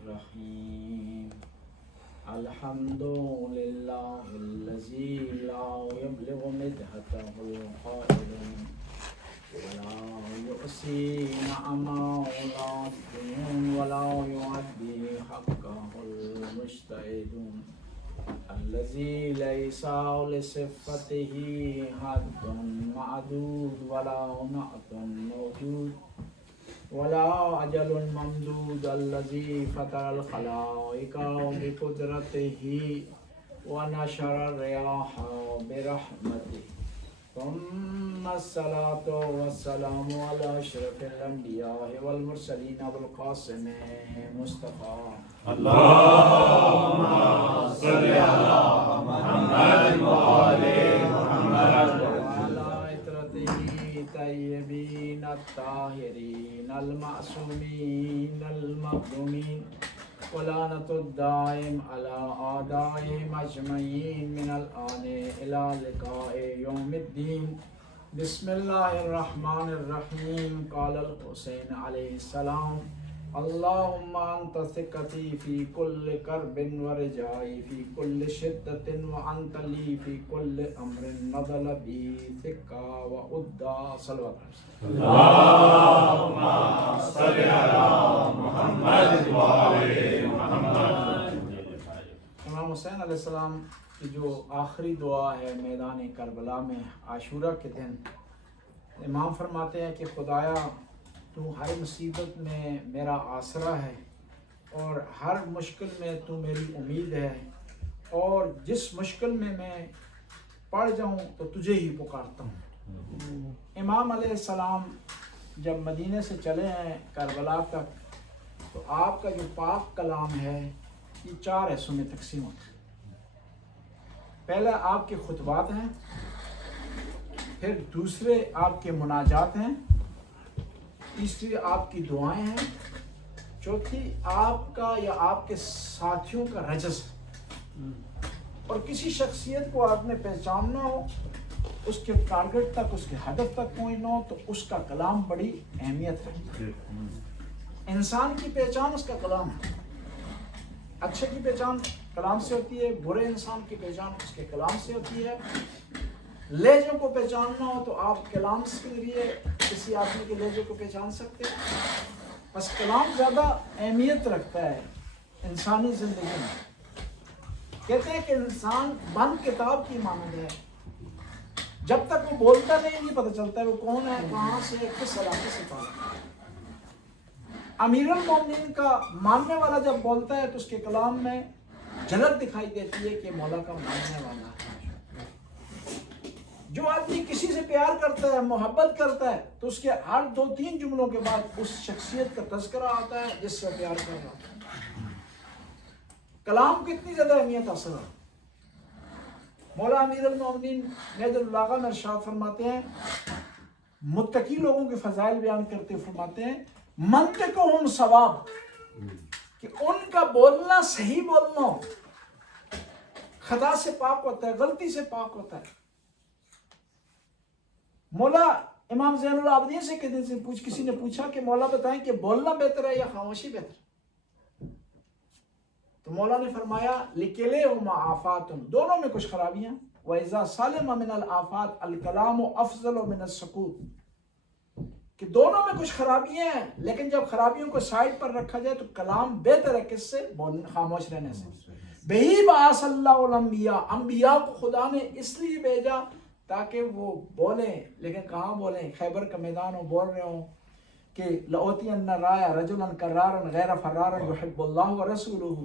الرحيم الحمد لله الذي لا يبلغ مدحته القائل ولا يؤسي نعمه العابدون ولا يؤدي حقه المجتهدون الذي ليس لصفته حد معدود ولا نعت موجود ولا أجل ممدود الذي فطر الخلائق بقدرته ونشر الرياح برحمته ثم الصلاة والسلام على أشرف الأنبياء والمرسلين أبو القاسم مصطفى اللهم صل على محمد وآل محمد وعلى عترته الطيبين الطاهرين المعصومين المظلومين ولعنة الدائم على أعدائهم أجمعين من الآن إلى لقاء يوم الدين بسم الله الرحمن الرحيم قال الحسين عليه السلام اللهم أنت ثقتي في كل كرب ورجائي في كل شدة وأنت لي في كل أمر نزل بي ثقة وأدى صلوات اللهم صل على محمد وآل محمد. امام حسین علیہ السلام کی جو آخری دعا ہے میدان کربلا میں عاشورہ کے دن، امام فرماتے ہیں کہ خدایا تو ہر مصیبت میں میرا آسرا ہے اور ہر مشکل میں تو میری امید ہے، اور جس مشکل میں پڑ جاؤں تو تجھے ہی پکارتا ہوں۔ امام علیہ السلام جب مدینے سے چلے ہیں کربلا تک تو آپ کا جو پاک کلام ہے یہ 4 حصوں میں تقسیم ہوتا ہے۔ پہلا آپ کے خطبات ہیں، پھر دوسرے آپ کے مناجات ہیں، تیسری آپ کی دعائیں ہیں، چوتھی آپ کا یا آپ کے ساتھیوں کا رجز ہے۔ اور کسی شخصیت کو آپ نے پہچاننا ہو، اس کے ٹارگٹ تک، اس کے ہدف تک پہنچنا ہو تو اس کا کلام بڑی اہمیت رکھتا ہے۔ انسان کی پہچان اس کا کلام ہے۔ اچھے کی پہچان کلام سے ہوتی ہے، برے انسان کی پہچان اس کے کلام سے ہوتی ہے۔ لہجوں کو پہچاننا ہو تو آپ کلام کے ذریعے کسی آدمی کے لہجے کو پہچان سکتے ہیں۔ بس کلام زیادہ اہمیت رکھتا ہے انسانی زندگی میں۔ کہتے ہیں کہ انسان بند کتاب کی مانند ہے، جب تک وہ بولتا نہیں پتہ چلتا ہے وہ کون ہے، کہاں سے، کس علاقے سے تعلق ہے۔ امیر المومنین کا ماننے والا جب بولتا ہے تو اس کے کلام میں جھلک دکھائی دیتی ہے کہ مولا کا ماننے والا ہے۔ جو آدمی کسی سے پیار کرتا ہے، محبت کرتا ہے، تو اس کے ہر 2-3 جملوں کے بعد اس شخصیت کا تذکرہ آتا ہے جس سے پیار کر رہا ہے۔ کلام کی اتنی زیادہ اہمیت حاصل ہے۔ مولا امیر المومنین نید البلاغہ میں ارشاد فرماتے ہیں، متقی لوگوں کے فضائل بیان کرتے فرماتے ہیں منطقہم ثواب، کہ ان کا بولنا صحیح بولنا خطا سے پاک ہوتا ہے، غلطی سے پاک ہوتا ہے۔ مولا امام زین العابدین سے کسی نے پوچھا کہ مولا بتائیں کہ بولنا بہتر ہے یا خاموشی بہتر؟ تو مولا نے فرمایا لِكِلِهُمَا آفَاتٌ، دونوں میں کچھ خرابیاں، وَإِذَا سَلِمَ مِنَ الْآفَاتِ الْكَلَامُ أَفْضَلُ مِنَ السُّكُوتِ، کہ دونوں میں کچھ خرابیاں ہیں لیکن جب خرابیوں کو سائڈ پر رکھا جائے تو کلام بہتر ہے کس سے؟ خاموش رہنے سے۔ بِهِ بَعَثَ اللَّهُ الْأَنْبِيَاءَ، انبیاء کو خدا نے اس لیے بھیجا تاکہ وہ بولیں، لیکن کہاں بولیں؟ خیبر کا میدان ہو بول رہے ہوں کہ لَأُوتِيَنَّ الرَّايَ رَجُلًا كَرَّارًا غَيْرَ فَرَّارٍ يُحِبُّ اللَّهُ وَرَسُولُهُ،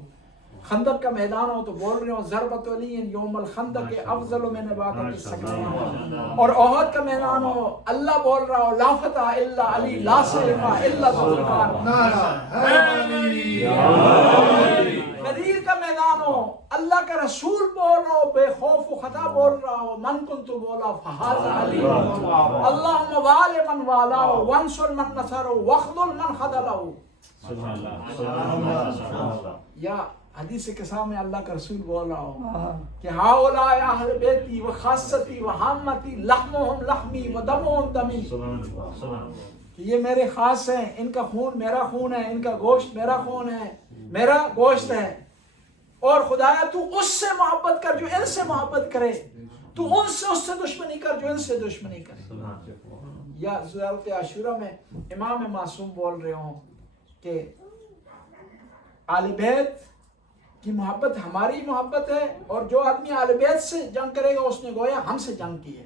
خندق کا میدان ہو تو بول رہے ہوں ضربۃ علی یوم الخندق افضل من عبادت السکین، اور احد کا میدان ہو اللہ بول رہا ہو لا فتح الا علی لا سیف الا ذوالفقار، غدیر کا میدان ہو اللہ کا رسول بول رہا ہو بے خوف و خطا بول رہا ہو من کنت بولا فہذا علی، اللہم وال من والا وانصر من نصر واخذل من خذلہ، یا حدیث قصہ میں اللہ کا رسول بول رہا ہو کہ ہاؤلاء اہل بیتی و خاصتی و حامتی لحمہم لحمی و دمہم دمی، کہ یہ میرے خاص ہیں، ان کا خون میرا خون ہے، ان کا گوشت میرا خون ہے، میرا گوشت ہے، اور خدایا تو اس سے محبت کر جو ان سے محبت کرے، تو ان سے اس سے دشمنی کر جو ان سے دشمنی کرے۔ یا زیارت عاشورہ میں امام معصوم بول رہے ہوں کہ آل بیت کی محبت ہماری محبت ہے، اور جو آدمی آل بیت سے جنگ کرے گا اس نے گویا ہم سے جنگ کی ہے۔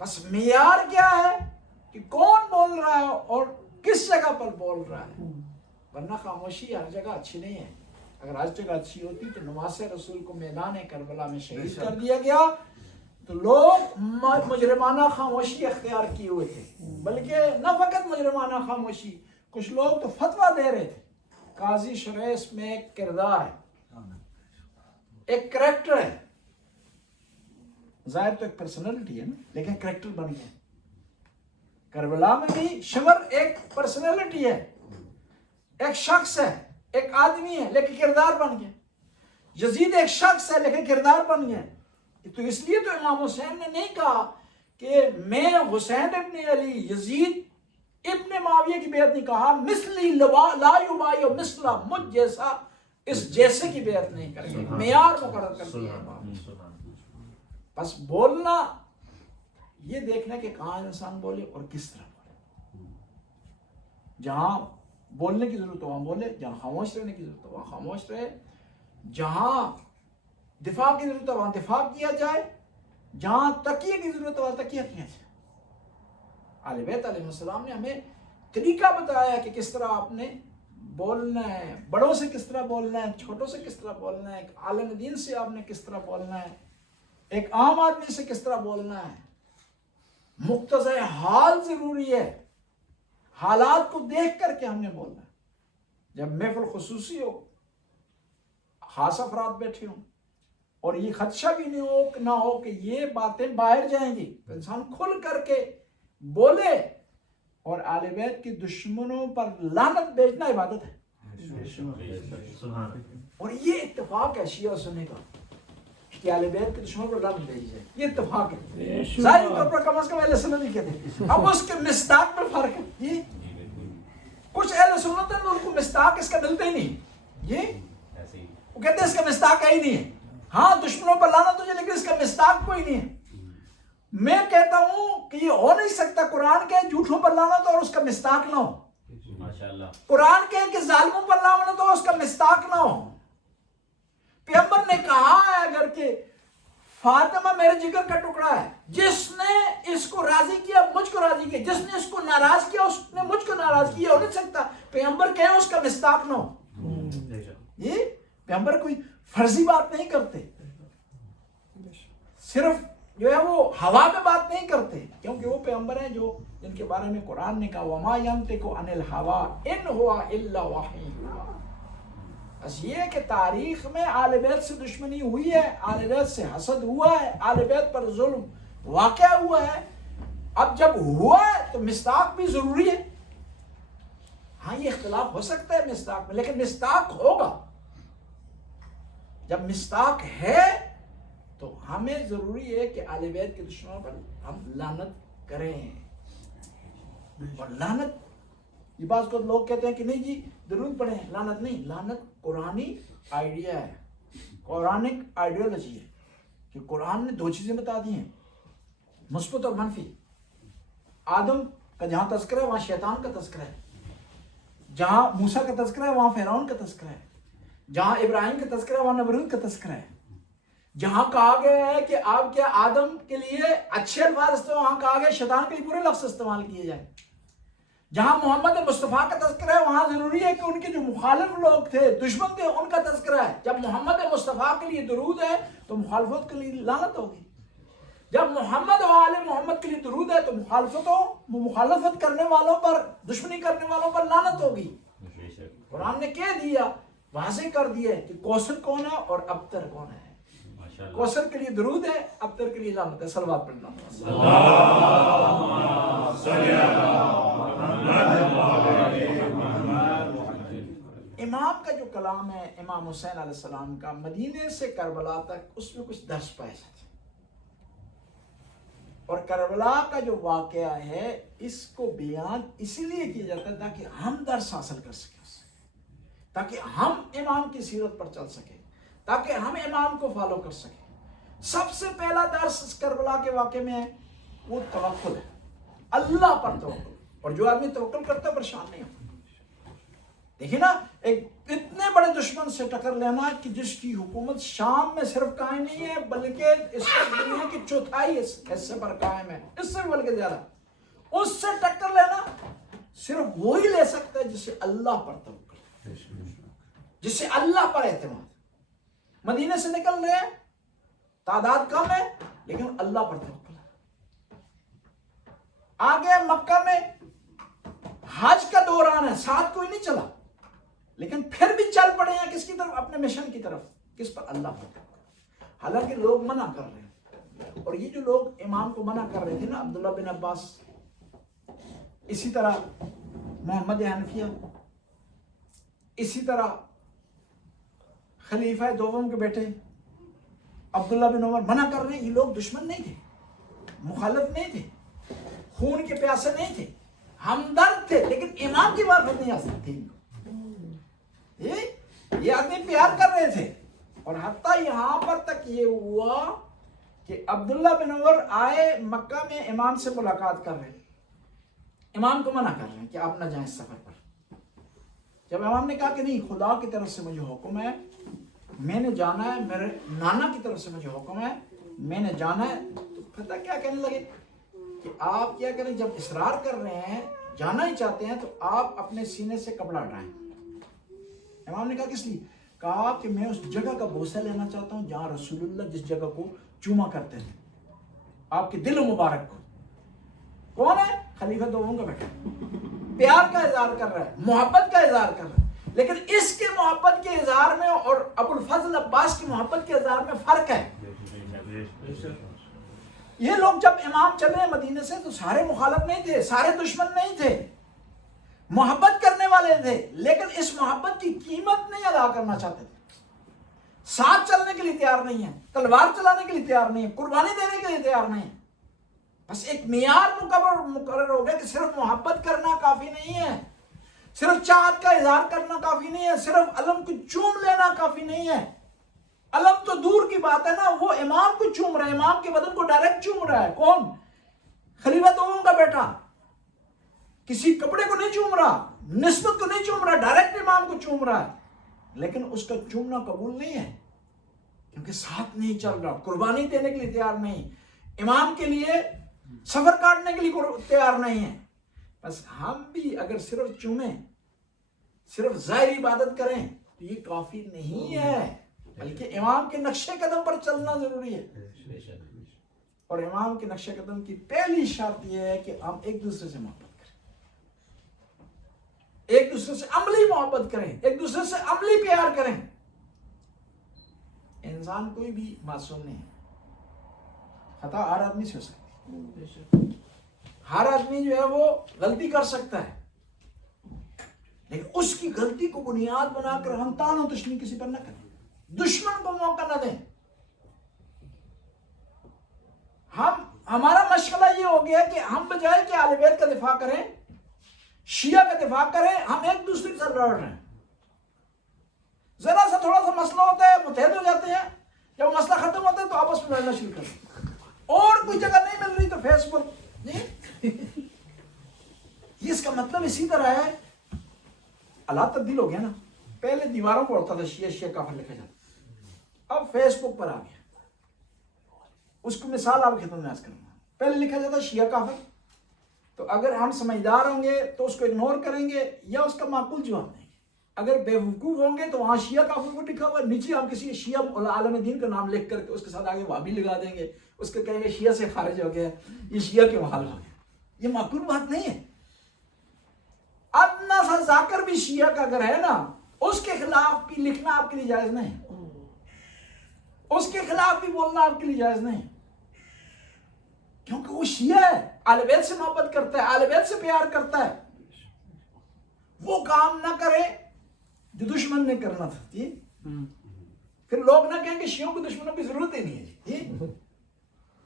بس معیار کیا ہے کہ کون بول رہا ہے اور کس جگہ پر بول رہا ہے، ورنہ خاموشی ہر جگہ اچھی نہیں ہے۔ اگر ہر جگہ اچھی ہوتی تو نواس رسول کو میدان کربلا میں شہید کر دیا گیا تو لوگ مجرمانہ خاموشی اختیار کیے ہوئے تھے، بلکہ نہ فقط مجرمانہ خاموشی، کچھ لوگ تو فتویٰ دے رہے تھے۔ قاضی شریس میں ایک کردار ہے، ایک کریکٹر ہے، ظاہر تو ایک پرسنالٹی ہے نا، لیکن کریکٹر بن گیا۔ کربلا میں بھی شمر ایک پرسنالٹی ہے، ایک شخص ہے، ایک آدمی ہے، لیکن کردار بن گیا۔ یزید ایک شخص ہے لیکن کردار بن گیا۔ تو اس لیے تو امام حسین نے نہیں کہا کہ میں حسین ابن علی یزید ابن معاویہ کی بیعت نہیں، کہا مثلی لا یبایع مثلا، مجھ جیسا اس جیسے کی بیعت نہیں کرے گا، معیار مقرر کر دیا ہے۔ بس بولنا یہ دیکھنا کہ کہاں انسان بولے اور کس طرح بولے، جہاں بولنے کی ضرورت ہے وہاں بولے، جہاں خاموش رہنے کی ضرورت ہے وہاں خاموش رہے، جہاں دفاع کی ضرورت ہے وہاں دفاع کیا جائے، جہاں تقیہ کی ضرورت ہے وہاں تقیہ کیا جائے۔ اہل بیت علیہ السلام نے ہمیں طریقہ بتایا کہ کس طرح آپ نے بولنا ہے، بڑوں سے کس طرح بولنا ہے، چھوٹوں سے کس طرح بولنا ہے، ایک عالم دین سے آپ نے کس طرح بولنا ہے، ایک عام آدمی سے کس طرح بولنا ہے۔ مقتضی حال ضروری ہے، حالات کو دیکھ کر کے ہم نے بولنا ہے۔ جب محفل خصوصی ہو، خاص افراد بیٹھے ہوں، اور یہ خدشہ بھی نہ ہو کہ یہ باتیں باہر جائیں گی، تو انسان کھل کر کے بولے۔ اور آل بیت کے دشمنوں پر لعنت بھیجنا عبادت ہے، اور یہ اتفاق ہے شیعہ و سنی کا کہ آل بیت کے دشمنوں پر لعنت بھیجی جائے، یہ اتفاق ہے۔ ظاہری طور پر کم از کم اہل سنت نہیں کہتے، اب اس کے مصداق پر فرق ہے۔ یہ کچھ اہل سنت ہیں ان کو مصداق اس کا ملتا ہی نہیں، یہ وہ کہتے ہیں اس کا مصداق ہی نہیں ہے۔ ہاں دشمنوں پر لعنت ہو جائے لیکن اس کا مصداق کوئی نہیں ہے۔ میں کہتا ہوں کہ یہ ہو نہیں سکتا قرآن کے جھوٹوں پر لعنت اور اس کا مصداق نہ ہو، قرآن کے کہ ظالموں پر لعنت اور اس کا مصداق نہ ہو۔ پیغمبر نے کہا ہے اگر کہ فاطمہ میرے جگر کا ٹکڑا ہے، جس نے اس کو راضی کیا مجھ کو راضی کیا، جس نے اس کو ناراض کیا اس نے مجھ کو ناراض کیا، ہو نہیں سکتا پیغمبر کہیں اس کا مصداق نہ ہو۔ یہ پیغمبر کوئی فرضی بات نہیں کرتے، صرف جو ہے وہ ہوا میں بات نہیں کرتے، کیونکہ وہ پیغمبر ہیں جو جن کے بارے میں قرآن نے کہا وَمَا يَنْطِقُ عَنِ الْهَوَىٰ إِنْ هُوَ إِلَّا وَحْيٌ يُوحَىٰ۔ بس یہ کہ تاریخ میں آل بیت سے دشمنی ہوئی ہے، آل بیت سے حسد ہوا ہے، آل بیت پر ظلم واقع ہوا ہے، اب جب ہوا ہے تو مصداق بھی ضروری ہے۔ ہاں یہ اختلاف ہو سکتا ہے مصداق میں، لیکن مصداق ہوگا۔ جب مصداق ہے تو ہمیں ضروری ہے کہ آل بیت کے دشمنوں پر ہم لعنت کریں، اور لعنت یہ بعض کو لوگ کہتے ہیں کہ نہیں جی درود پڑھیں، لعنت نہیں، لعنت قرآنی آئیڈیا ہے، قرآنک آئیڈیالوجی ہے کہ قرآن نے دو چیزیں بتا دی ہیں، مثبت اور منفی۔ آدم کا جہاں تذکرہ ہے وہاں شیطان کا تذکرہ ہے، جہاں موسیٰ کا تذکرہ ہے وہاں فرعون کا تذکرہ ہے، جہاں ابراہیم کا تذکرہ ہے وہاں نمرود کا تذکرہ ہے، جہاں کہا گیا ہے کہ آپ کیا آدم کے لیے اچھے الفاظ استعمال، وہاں کہا گیا شیطان کے لیے برے لفظ استعمال کیے جائیں، جہاں محمد مصطفیٰ کا تذکرہ ہے وہاں ضروری ہے کہ ان کے جو مخالف لوگ تھے دشمن تھے ان کا تذکرہ ہے۔ جب محمد مصطفیٰ کے لیے درود ہے تو مخالفت کے لیے لعنت ہوگی، جب محمد و آل محمد کے لیے درود ہے تو مخالفت کرنے والوں پر، دشمنی کرنے والوں پر لعنت ہوگی۔ قرآن نے کہہ دیا، واضح کر دیا کہ کوثر کون ہے اور ابتر کون ہے۔ کوثر کے لیے درود ہے، ابتر کے لیے لعنت ہے۔ صلوات پڑھنا۔ امام کا جو کلام ہے امام حسین علیہ السلام کا مدینے سے کربلا تک، اس میں کچھ درس پائے جاتے ہیں۔ اور کربلا کا جو واقعہ ہے اس کو بیان اس لیے کیا جاتا ہے تاکہ ہم درس حاصل کر سکیں اس سے، تاکہ ہم امام کی سیرت پر چل سکیں، تاکہ ہم امام کو فالو کر سکیں۔ سب سے پہلا درس اس کربلا کے واقعے میں ہے وہ توکل ہے، اللہ پر توکل، اور جو آدمی توکل کرتا ہے پریشان نہیں ہوتا۔ دیکھیں نا، ایک اتنے بڑے دشمن سے ٹکر لینا کہ جس کی حکومت شام میں صرف قائم نہیں ہے بلکہ اس دنیا کی چوتھائی حصے پر قائم ہے، اس سے بھی بلکہ زیادہ، اس سے ٹکر لینا صرف وہی لے سکتا ہے جسے اللہ پر توکل، جسے اللہ پر اعتماد۔ مدینے سے نکل رہے ہیں، تعداد کم ہے لیکن اللہ پر توکل ہے۔ آگے مکہ میں حج کا دوران ہے، ساتھ کوئی نہیں چلا لیکن پھر بھی چل پڑے ہیں کس کی طرف؟ اپنے مشن کی طرف، کس پر؟ اللہ پر۔ حالانکہ لوگ منع کر رہے ہیں، اور یہ جو لوگ امام کو منع کر رہے تھے نا، عبداللہ بن عباس، اسی طرح محمد حنفیہ، اسی طرح خلیفہ دوم کے بیٹے عبداللہ بن عمر منع کر رہے ہیں۔ یہ لوگ دشمن نہیں تھے، مخالف نہیں تھے، خون کے پیاسے نہیں تھے، ہمدرد تھے، لیکن امام کی معرفت نہیں آ سکتی۔ یہ آدمی پیار کر رہے تھے، اور حتیٰ یہاں پر تک یہ ہوا کہ عبداللہ بن عمر آئے مکہ میں، امام سے ملاقات کر رہے ہیں، امام کو منع کر رہے ہیں کہ آپ نہ جائیں اس سفر پر۔ جب امام نے کہا کہ نہیں، خدا کی طرف سے مجھے حکم ہے، میں نے جانا ہے، میرے نانا کی طرف سے مجھے حکم ہے، میں نے جانا ہے، تو پتہ کیا کہنے لگے کہ آپ کیا کریں، جب اصرار کر رہے ہیں، جانا ہی چاہتے ہیں، تو آپ اپنے سینے سے کپڑا ہٹائیں۔ امام نے کہا کس لیے؟ کہا کہ میں اس جگہ کا بوسہ لینا چاہتا ہوں جہاں رسول اللہ جس جگہ کو چوما کرتے تھے، آپ کے دل مبارک کو۔ کون ہے؟ خلیفہ دوم کا بیٹا، پیار کا اظہار کر رہا ہے، محبت کا اظہار کر رہا ہے، لیکن اس کے محبت کے اظہار میں اور ابو الفضل عباس کی محبت کے اظہار میں فرق ہے۔ یہ لوگ جب امام چلے مدینے سے تو سارے مخالف نہیں تھے، سارے دشمن نہیں تھے، محبت کرنے والے تھے، لیکن اس محبت کی قیمت نہیں ادا کرنا چاہتے تھے، ساتھ چلنے کے لیے تیار نہیں ہیں، تلوار چلانے کے لیے تیار نہیں ہیں، قربانی دینے کے لیے تیار نہیں ہیں۔ بس ایک معیار مقرر ہو گیا کہ صرف محبت کرنا کافی نہیں ہے، صرف چاہت کا اظہار کرنا کافی نہیں ہے، صرف علم کو چوم لینا کافی نہیں ہے۔ علم تو دور کی بات ہے نا، وہ امام کو چوم رہا ہے، امام کے بدن کو ڈائریکٹ چوم رہا ہے۔ کون؟ خلیفہ دوم کا بیٹا، کسی کپڑے کو نہیں چوم رہا، نسبت کو نہیں چوم رہا، ڈائریکٹ امام کو چوم رہا ہے، لیکن اس کا چومنا قبول نہیں ہے کیونکہ ساتھ نہیں چل رہا، قربانی دینے کے لیے تیار نہیں، امام کے لیے سفر کاٹنے کے لیے تیار نہیں ہے۔ بس ہم بھی اگر صرف چومیں، صرف ظاہری عبادت کریں تو یہ کافی نہیں ہے، بلکہ امام کے نقشے قدم پر چلنا ضروری ہے۔ اور امام کے نقشے قدم کی پہلی شرط یہ ہے کہ ہم ایک دوسرے سے محبت کریں، ایک دوسرے سے عملی محبت کریں، ایک دوسرے سے عملی پیار کریں۔ انسان کوئی بھی معصوم نہیں ہے، خطا ہر آدمی سے ہو سکتی ہے، ہر آدمی جو ہے وہ غلطی کر سکتا ہے، لیکن اس کی غلطی کو بنیاد بنا کر ہم تان و تشنی کسی پر نہ کریں، دشمن کو موقع نہ دیں۔ ہمارا مشغلہ یہ ہو گیا کہ ہم بجائے کہ اہل بیت کا دفاع کریں، شیعہ کا دفاع کریں، ہم ایک دوسرے کے ساتھ لڑ رہے ہیں۔ ذرا سا تھوڑا سا مسئلہ ہوتا ہے، متحد ہو جاتے ہیں، جب مسئلہ ختم ہوتا ہے تو آپس میں لڑنا شروع کرتے ہیں، اور کوئی جگہ نہیں مل رہی تو فیس بک جی۔ یہ اس کا مطلب اسی طرح ہے، حالات تبدیل ہو گیا نا، پہلے دیواروں پر ہوتا تھا شیعہ شیعہ کافر لکھا جاتا، اب فیس بک پر آ گیا۔ اس کو مثال آپ خدمت میں عرض کروں گا، پہلے لکھا جاتا شیعہ کافر، تو اگر ہم سمجھدار ہوں گے تو اس کو اگنور کریں گے یا اس کا معقول جواب دیں گے، اگر بے وقوف ہوں گے تو وہاں شیعہ کافر کو لکھا ہوا ہے، نیچے ہم کسی شیعہ عالم دین کا نام لکھ کر کے اس کے ساتھ آگے وہابی لگا دیں گے، اس کو کہیں گے شیعہ سے خارج ہو گیا، یہ شیعہ کے مخالف ہو گیا۔ یہ معقول بات نہیں ہے۔ ادنا سا ذاکر بھی شیعہ کا اگر ہے نا، اس کے خلاف بھی لکھنا آپ کے لیے جائز نہیں، اس کے خلاف بھی بولنا آپ کے لیے جائز نہیں، کیونکہ وہ شیعہ ہے، اہل بیت سے محبت کرتا ہے، اہل بیت سے پیار کرتا ہے، وہ کام نہ کرے جو دشمن نے کرنا تھا جی۔ پھر لوگ نہ کہیں کہ شیعوں کو دشمنوں کی ضرورت ہی نہیں ہے جی،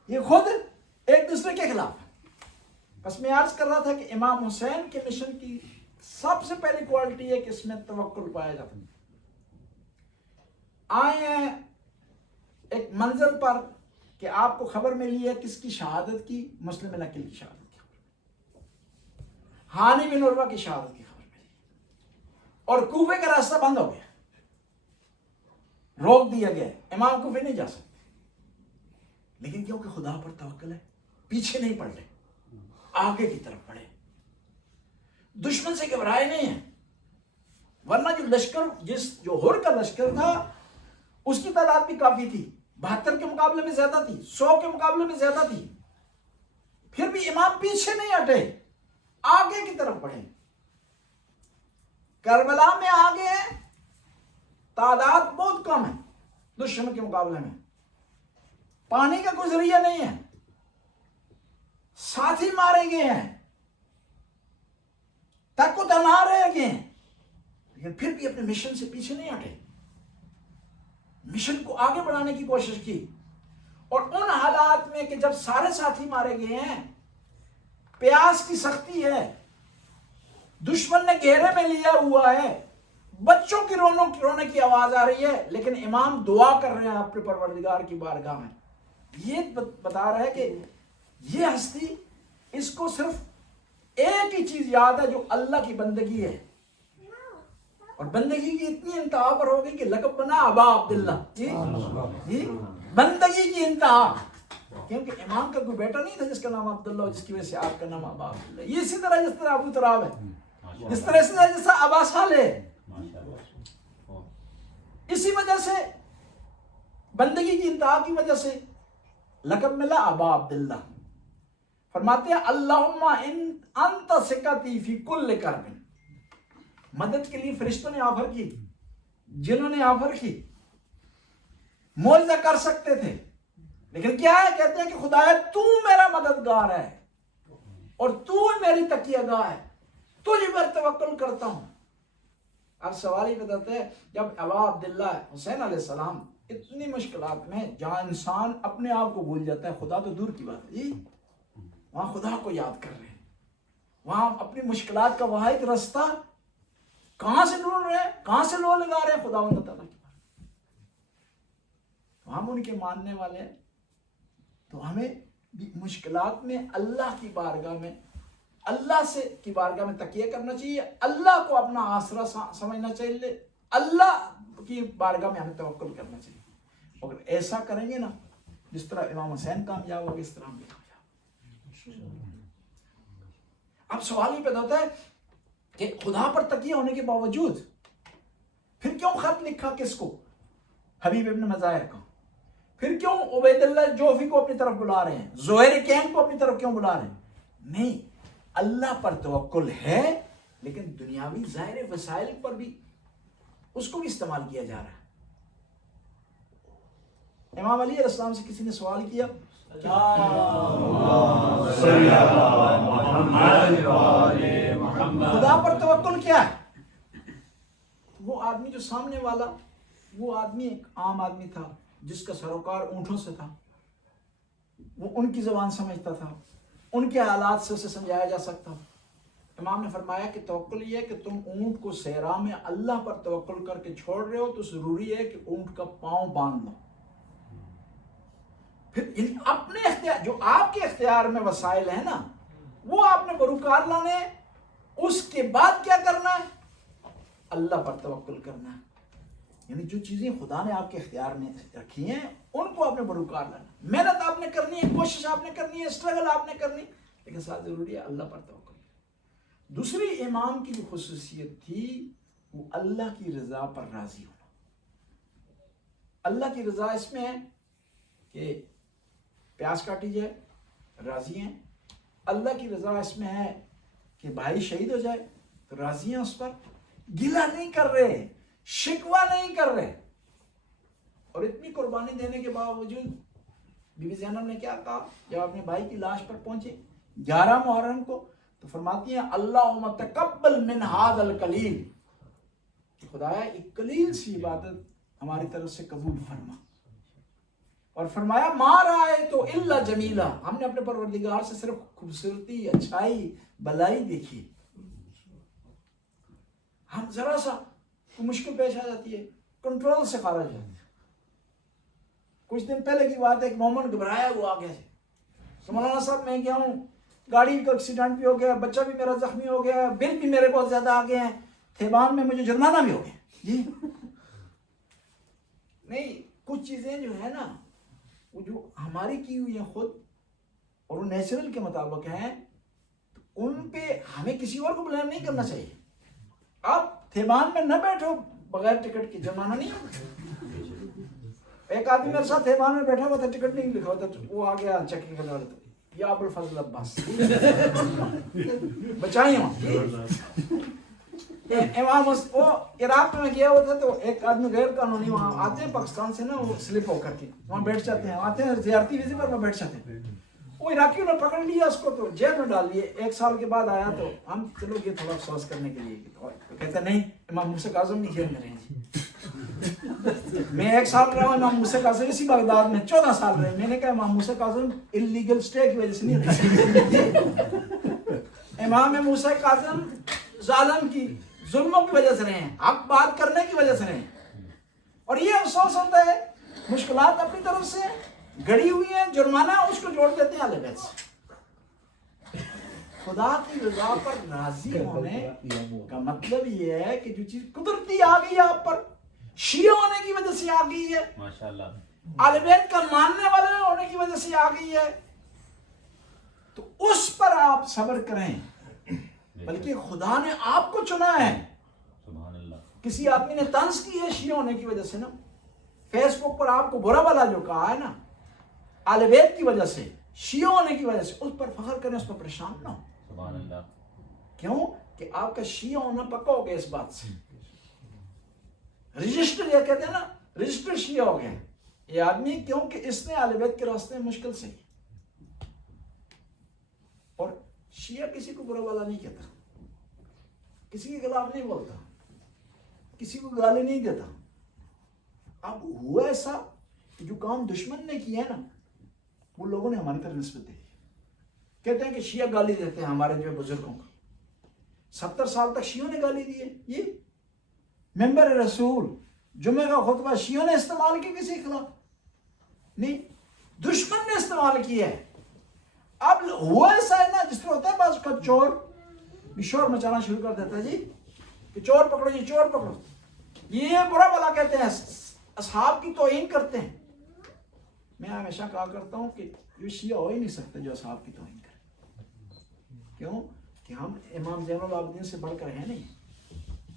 یہ خود ایک دوسرے کے خلاف ہیں. بس میں عرض کر رہا تھا کہ امام حسین کے مشن کی سب سے پہلی کوالٹی ہے کہ اس میں توکل پایا جاتا ہے. آئے ہیں ایک منزل پر کہ آپ کو خبر ملی ہے کس کی شہادت کی؟ مسلم بن عقیل کی شہادت کی خبر، ہانی بن عروہ کی شہادت کی خبر ملی، اور کوفے کا راستہ بند ہو گیا، روک دیا گیا، امام کوفے نہیں جا سکتے. لیکن کیونکہ خدا پر توکل ہے پیچھے نہیں پڑ رہے، آگے کی طرف بڑھے، دشمن سے گھبرائے نہیں ہیں. ورنہ جو لشکر جو ہر کا لشکر تھا اس کی تعداد بھی کافی تھی، 72 کے مقابلے میں زیادہ تھی، 100 کے مقابلے میں زیادہ تھی، پھر بھی امام پیچھے نہیں ہٹے، آگے کی طرف بڑھے. کربلا میں آگے ہیں، تعداد بہت کم ہے دشمن کے مقابلے میں، پانی کا کوئی ذریعہ نہیں ہے، ساتھی مارے گئے ہیں، تک کو تنہا رہ گئے ہیں، لیکن پھر بھی اپنے مشن سے پیچھے نہیں ہٹے، مشن کو آگے بڑھانے کی کوشش کی. اور ان حالات میں کہ جب سارے ساتھی مارے گئے ہیں، پیاس کی سختی ہے، دشمن نے گھیرے میں لیا ہوا ہے، بچوں کی رونے کی آواز آ رہی ہے، لیکن امام دعا کر رہے ہیں اپنے پروردگار کی بارگاہ میں. یہ بتا رہا ہے کہ یہ ہستی، اس کو صرف ایک ہی چیز یاد ہے جو اللہ کی بندگی ہے، اور بندگی کی اتنی انتہا پر ہو گئی کہ لقب بنا ابا عبداللہ. جی بندگی کی انتہا، کیونکہ امام کا کوئی بیٹا نہیں تھا جس کا نام عبداللہ، جس کی وجہ سے آپ کا نام ابا عبداللہ. یہ اسی طرح جس طرح ابو تراب ہے، اس طرح سے جیسا ابا صالح ہے، اسی وجہ سے بندگی کی انتہا کی وجہ سے لقب ملا ابا عبداللہ. فرماتے ہیں اللہم انت ثقتی فی کل کرب، مدد کے لیے فرشتوں نے آفر کی، جنہوں نے آفر کی، معجزہ کر سکتے تھے، لیکن کیا ہے؟ کہتے ہیں کہ خدایا تو میرا مددگار ہے اور تو میری تکیہ گاہ ہے، تجھ پر توکل کرتا ہوں. اب سوال ہی بتاتے ہیں جب ابا عبداللہ حسین علیہ السلام اتنی مشکلات میں، جہاں انسان اپنے آپ کو بھول جاتا ہے، خدا تو دور کی بات ہے جی، وہاں خدا کو یاد کر رہے ہیں، وہاں اپنی مشکلات کا واحد رستہ کہاں سے ڈھونڈ رہے ہیں، کہاں سے لو لگا رہے ہیں؟ خدا و تعالیٰ کی بات. ہم ان کے ماننے والے ہیں، تو ہمیں بھی مشکلات میں اللہ کی بارگاہ میں، اللہ سے کی بارگاہ میں تکیہ کرنا چاہیے، اللہ کو اپنا آسرا سمجھنا چاہیے، اللہ کی بارگاہ میں ہمیں توکل کرنا چاہیے. اگر ایسا کریں گے نا، جس طرح امام حسین کامیاب ہوگے، اس طرح ہم بھی کامیاب. اب سوال ہی پیدا ہوتا ہے کہ خدا پر تکیہ ہونے کے باوجود پھر کیوں خط لکھا کس کو؟ حبیب ابن مظاہر کو. پھر کیوں عبید اللہ جوفی کو اپنی طرف بلا رہے ہیں؟ زہیر کین کو اپنی طرف کیوں بلا رہے ہیں؟ نہیں، اللہ پر توکل ہے، لیکن دنیاوی ظاہر وسائل پر بھی اس کو بھی استعمال کیا جا رہا ہے. امام علی علیہ السلام سے کسی نے سوال کیا، خدا پر توکل کیا ہے؟ وہ آدمی جو سامنے والا، وہ آدمی ایک عام آدمی تھا جس کا سروکار اونٹوں سے تھا، وہ ان کی زبان سمجھتا تھا، ان کے حالات سے اسے سمجھایا جا سکتا. امام نے فرمایا کہ توکل یہ ہے کہ تم اونٹ کو صحرا میں اللہ پر توکل کر کے چھوڑ رہے ہو، تو ضروری ہے کہ اونٹ کا پاؤں باندھ لو. پھر اپنے اختیار، جو آپ کے اختیار میں وسائل ہیں نا، وہ آپ نے بروکار لانے ہیں. اس کے بعد کیا کرنا ہے؟ اللہ پر توکل کرنا ہے. یعنی جو چیزیں خدا نے آپ کے اختیار میں رکھی ہیں، ان کو آپ نے بروکار لانا. محنت آپ نے کرنی ہے، کوشش آپ نے کرنی ہے، اسٹرگل آپ نے کرنی، لیکن ساتھ ضروری ہے اللہ پر توکل. دوسری امام کی جو خصوصیت تھی، وہ اللہ کی رضا پر راضی ہونا. اللہ کی رضا اس میں ہے کہ پیاس کاٹی جائے، راضی ہیں. اللہ کی رضا اس میں ہے کہ بھائی شہید ہو جائے تو راضی ہیں اس پر، گلہ نہیں کر رہے، شکوہ نہیں کر رہے. اور اتنی قربانی دینے کے باوجود بی بی زینب نے کیا کہا جب اپنے بھائی کی لاش پر پہنچے 11 محرم کو؟ تو فرماتی ہیں اللہم تقبل من ھذا القلیل، کہ خدایا ایک قلیل سی عبادت ہماری طرف سے قبول فرما. اور فرمایا ما رائے تو الا جمیلا، ہم نے اپنے پروردگار سے صرف خوبصورتی، اچھائی، بلائی دیکھی. ہم ذرا سا کوئی مشکل پیش آ جاتی ہے کنٹرول سے خارج ہو جاتے ہیں. کچھ دن پہلے کی بات ہے، ایک مومن گھبرایا ہوا آ گیا کہ مولانا صاحب میں گیا ہوں، گاڑی کا ایکسیڈنٹ بھی ہو گیا، بچہ بھی میرا زخمی ہو گیا، بل بھی میرے بہت زیادہ آ گئے ہیں، تھیبان میں مجھے جرمانہ بھی ہو گیا. جی نہیں، کچھ چیزیں جو ہے نا وہ جو ہماری کی ہوئی ہیں خود اور وہ نیچرل کے مطابق ہیں، تو ان پہ ہمیں کسی اور کو بلیم نہیں کرنا چاہیے. آپ تھیبان میں نہ بیٹھو بغیر ٹکٹ کے، جرمانہ نہیں ہوگا. ایک آدمی میرے ساتھ تھیبان میں بیٹھا ہوا تھا، ٹکٹ نہیں لکھا ہوا تھا، وہ آ گیا چیکنگ کرنے والا تھا، یا ابو الفضل عباس بچائی ہوں. امام وہ عراق میں گیا ہوا تھا، تو ایک آدمی غیر قانونی وہاں آتے ہیں پاکستان سے نا، وہ سلپ ہو کر کے وہاں بیٹھ جاتے ہیں، آتے ہیں زیارتی ویزے پر، وہ بیٹھ جاتے ہیں. وہ عراقیوں نے پکڑ لیا اس کو تو جیل میں ڈال دیے. 1 سال کے بعد آیا تو ہم چلو یہ تھوڑا افسوس کرنے کے لیے، تو کہتے نہیں امام موسیٰ کاظم نہیں جیل میں رہے جی. میں 1 سال رہا ہوں، امام موسیٰ کاظم اسی بغداد میں 14 سال رہے. میں نے کہا امام موسیٰ کاظم انلیگل سٹے کی وجہ سے نہیں رہے، امام موسیٰ کاظم ظالم کی ظلموں کی وجہ سے رہے ہیں، حق بات کرنے کی وجہ سے رہے ہیں. اور یہ افسوس ہوتا ہے، مشکلات اپنی طرف سے گڑی ہوئی ہیں، جرمانہ اس کو جوڑ دیتے ہیں اہل بیت سے. خدا کی رضا پر راضی ہونے کا مطلب یہ ہے کہ جو چیز قدرتی آ گئی آپ پر، شیعہ ہونے کی وجہ سے آ گئی ہے، ماشاءاللہ اہل بیت کا ماننے والے ہونے کی وجہ سے آ گئی ہے، تو اس پر آپ صبر کریں. بلکہ خدا نے آپ کو چنا ہے. سبحان اللہ. کسی آدمی نے طنز کی ہے شیعہ ہونے کی وجہ سے نا، فیس بک پر آپ کو برا بھلا جو کہا ہے نا اہل بیت کی وجہ سے، شیعہ ہونے کی وجہ سے، اس پر فخر کریں، اس پر پریشان نہ ہو. سبحان اللہ. کیوں کہ آپ کا شیعہ ہونا پکا ہو گیا اس بات سے. رجسٹر یہ کہتے ہیں نا، رجسٹر شیعہ ہو گیا یہ آدمی، کیونکہ اس نے اہل بیت کے راستے میں مشکل سے. اور شیعہ کسی کو برا بھلا نہیں کہتا، کسی کے خلاف نہیں بولتا، کسی کو گالی نہیں دیتا. اب ہوا ایسا کہ جو کام دشمن نے کیا ہے نا، وہ لوگوں نے ہماری طرف نسبت دی. کہتے ہیں کہ شیعہ گالی دیتے ہیں ہمارے جو بزرگوں کو. 70 سال تک شیعوں نے گالی دی ہے. یہ ممبر رسول جمعہ کا خطبہ شیعوں نے استعمال کیا کسی کے خلاف نہیں، دشمن نے استعمال کیا ہے. اب ہوا ایسا ہے نا، جس طرح ہوتا ہے بعض کا چور بھی شور مچانا شروع کر دیتا ہے جی کہ چور پکڑو جی، چور پکڑو. یہ برا بھلا کہتے ہیں، اصحاب کی توہین کرتے ہیں. میں ہمیشہ کہا کرتا ہوں کہ یہ شیعہ ہو ہی نہیں سکتا جو اصحاب کی توہین کرے. کیوں کہ ہم امام زین العابدین سے بڑھ کر ہیں نہیں.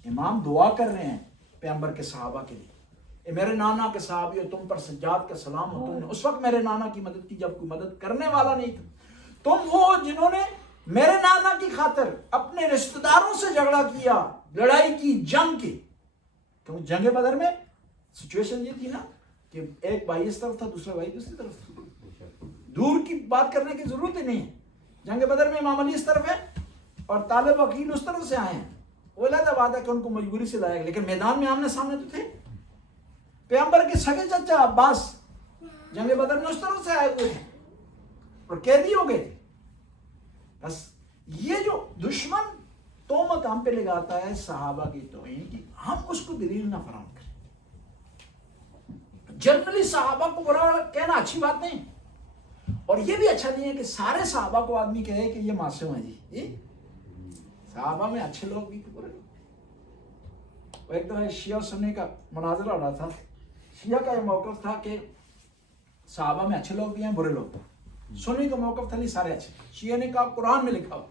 امام دعا کر رہے ہیں پیغمبر کے صحابہ کے لیے، اے میرے نانا کے صحابی ہو، تم پر سجاد کا سلام ہو، تم نے اس وقت میرے نانا کی مدد کی جب کوئی مدد کرنے والا نہیں تھا. تم وہ جنہوں نے میرے نانا کی خاطر اپنے رشتہ داروں سے جھگڑا کیا، لڑائی کی، جنگ کی. کیوں جنگ بدر میں سچویشن یہ تھی نا کہ ایک بھائی اس طرف تھا، دوسرا بھائی دوسری طرف تھا. دور کی بات کرنے کی ضرورت ہی نہیں ہے. جنگ بدر میں امام علی اس طرف ہے اور طالب عقیل اس طرف سے آئے ہیں. وہ علیحدہ بات ہے کہ ان کو مجبوری سے لایا گیا، لیکن میدان میں آمنے سامنے تو تھے. پیغمبر کے سگے چچا عباس جنگ بدر میں اس طرف سے آئے ہوئے تھے اور قیدی ہو گئے تھے. بس یہ جو دشمن تہمت ہم پہ لگاتا ہے صحابہ کی توہین کی، ہم اس کو دلیل نہ فراہم کریں. جنرلی صحابہ کو برا کہنا اچھی بات نہیں، اور یہ بھی اچھا نہیں ہے کہ سارے صحابہ کو آدمی کہے کہ یہ معصوم ہے جی. صحابہ میں اچھے لوگ بھی برے. ایک دفعہ شیعہ سنی کا مناظرہ ہو رہا تھا. شیعہ کا یہ موقف تھا کہ صحابہ میں اچھے لوگ بھی ہیں، برے لوگ بھی. سنی کا موقف تھا نہیں سارے اچھے. شیعہ نے کہا قرآن میں لکھا ہو،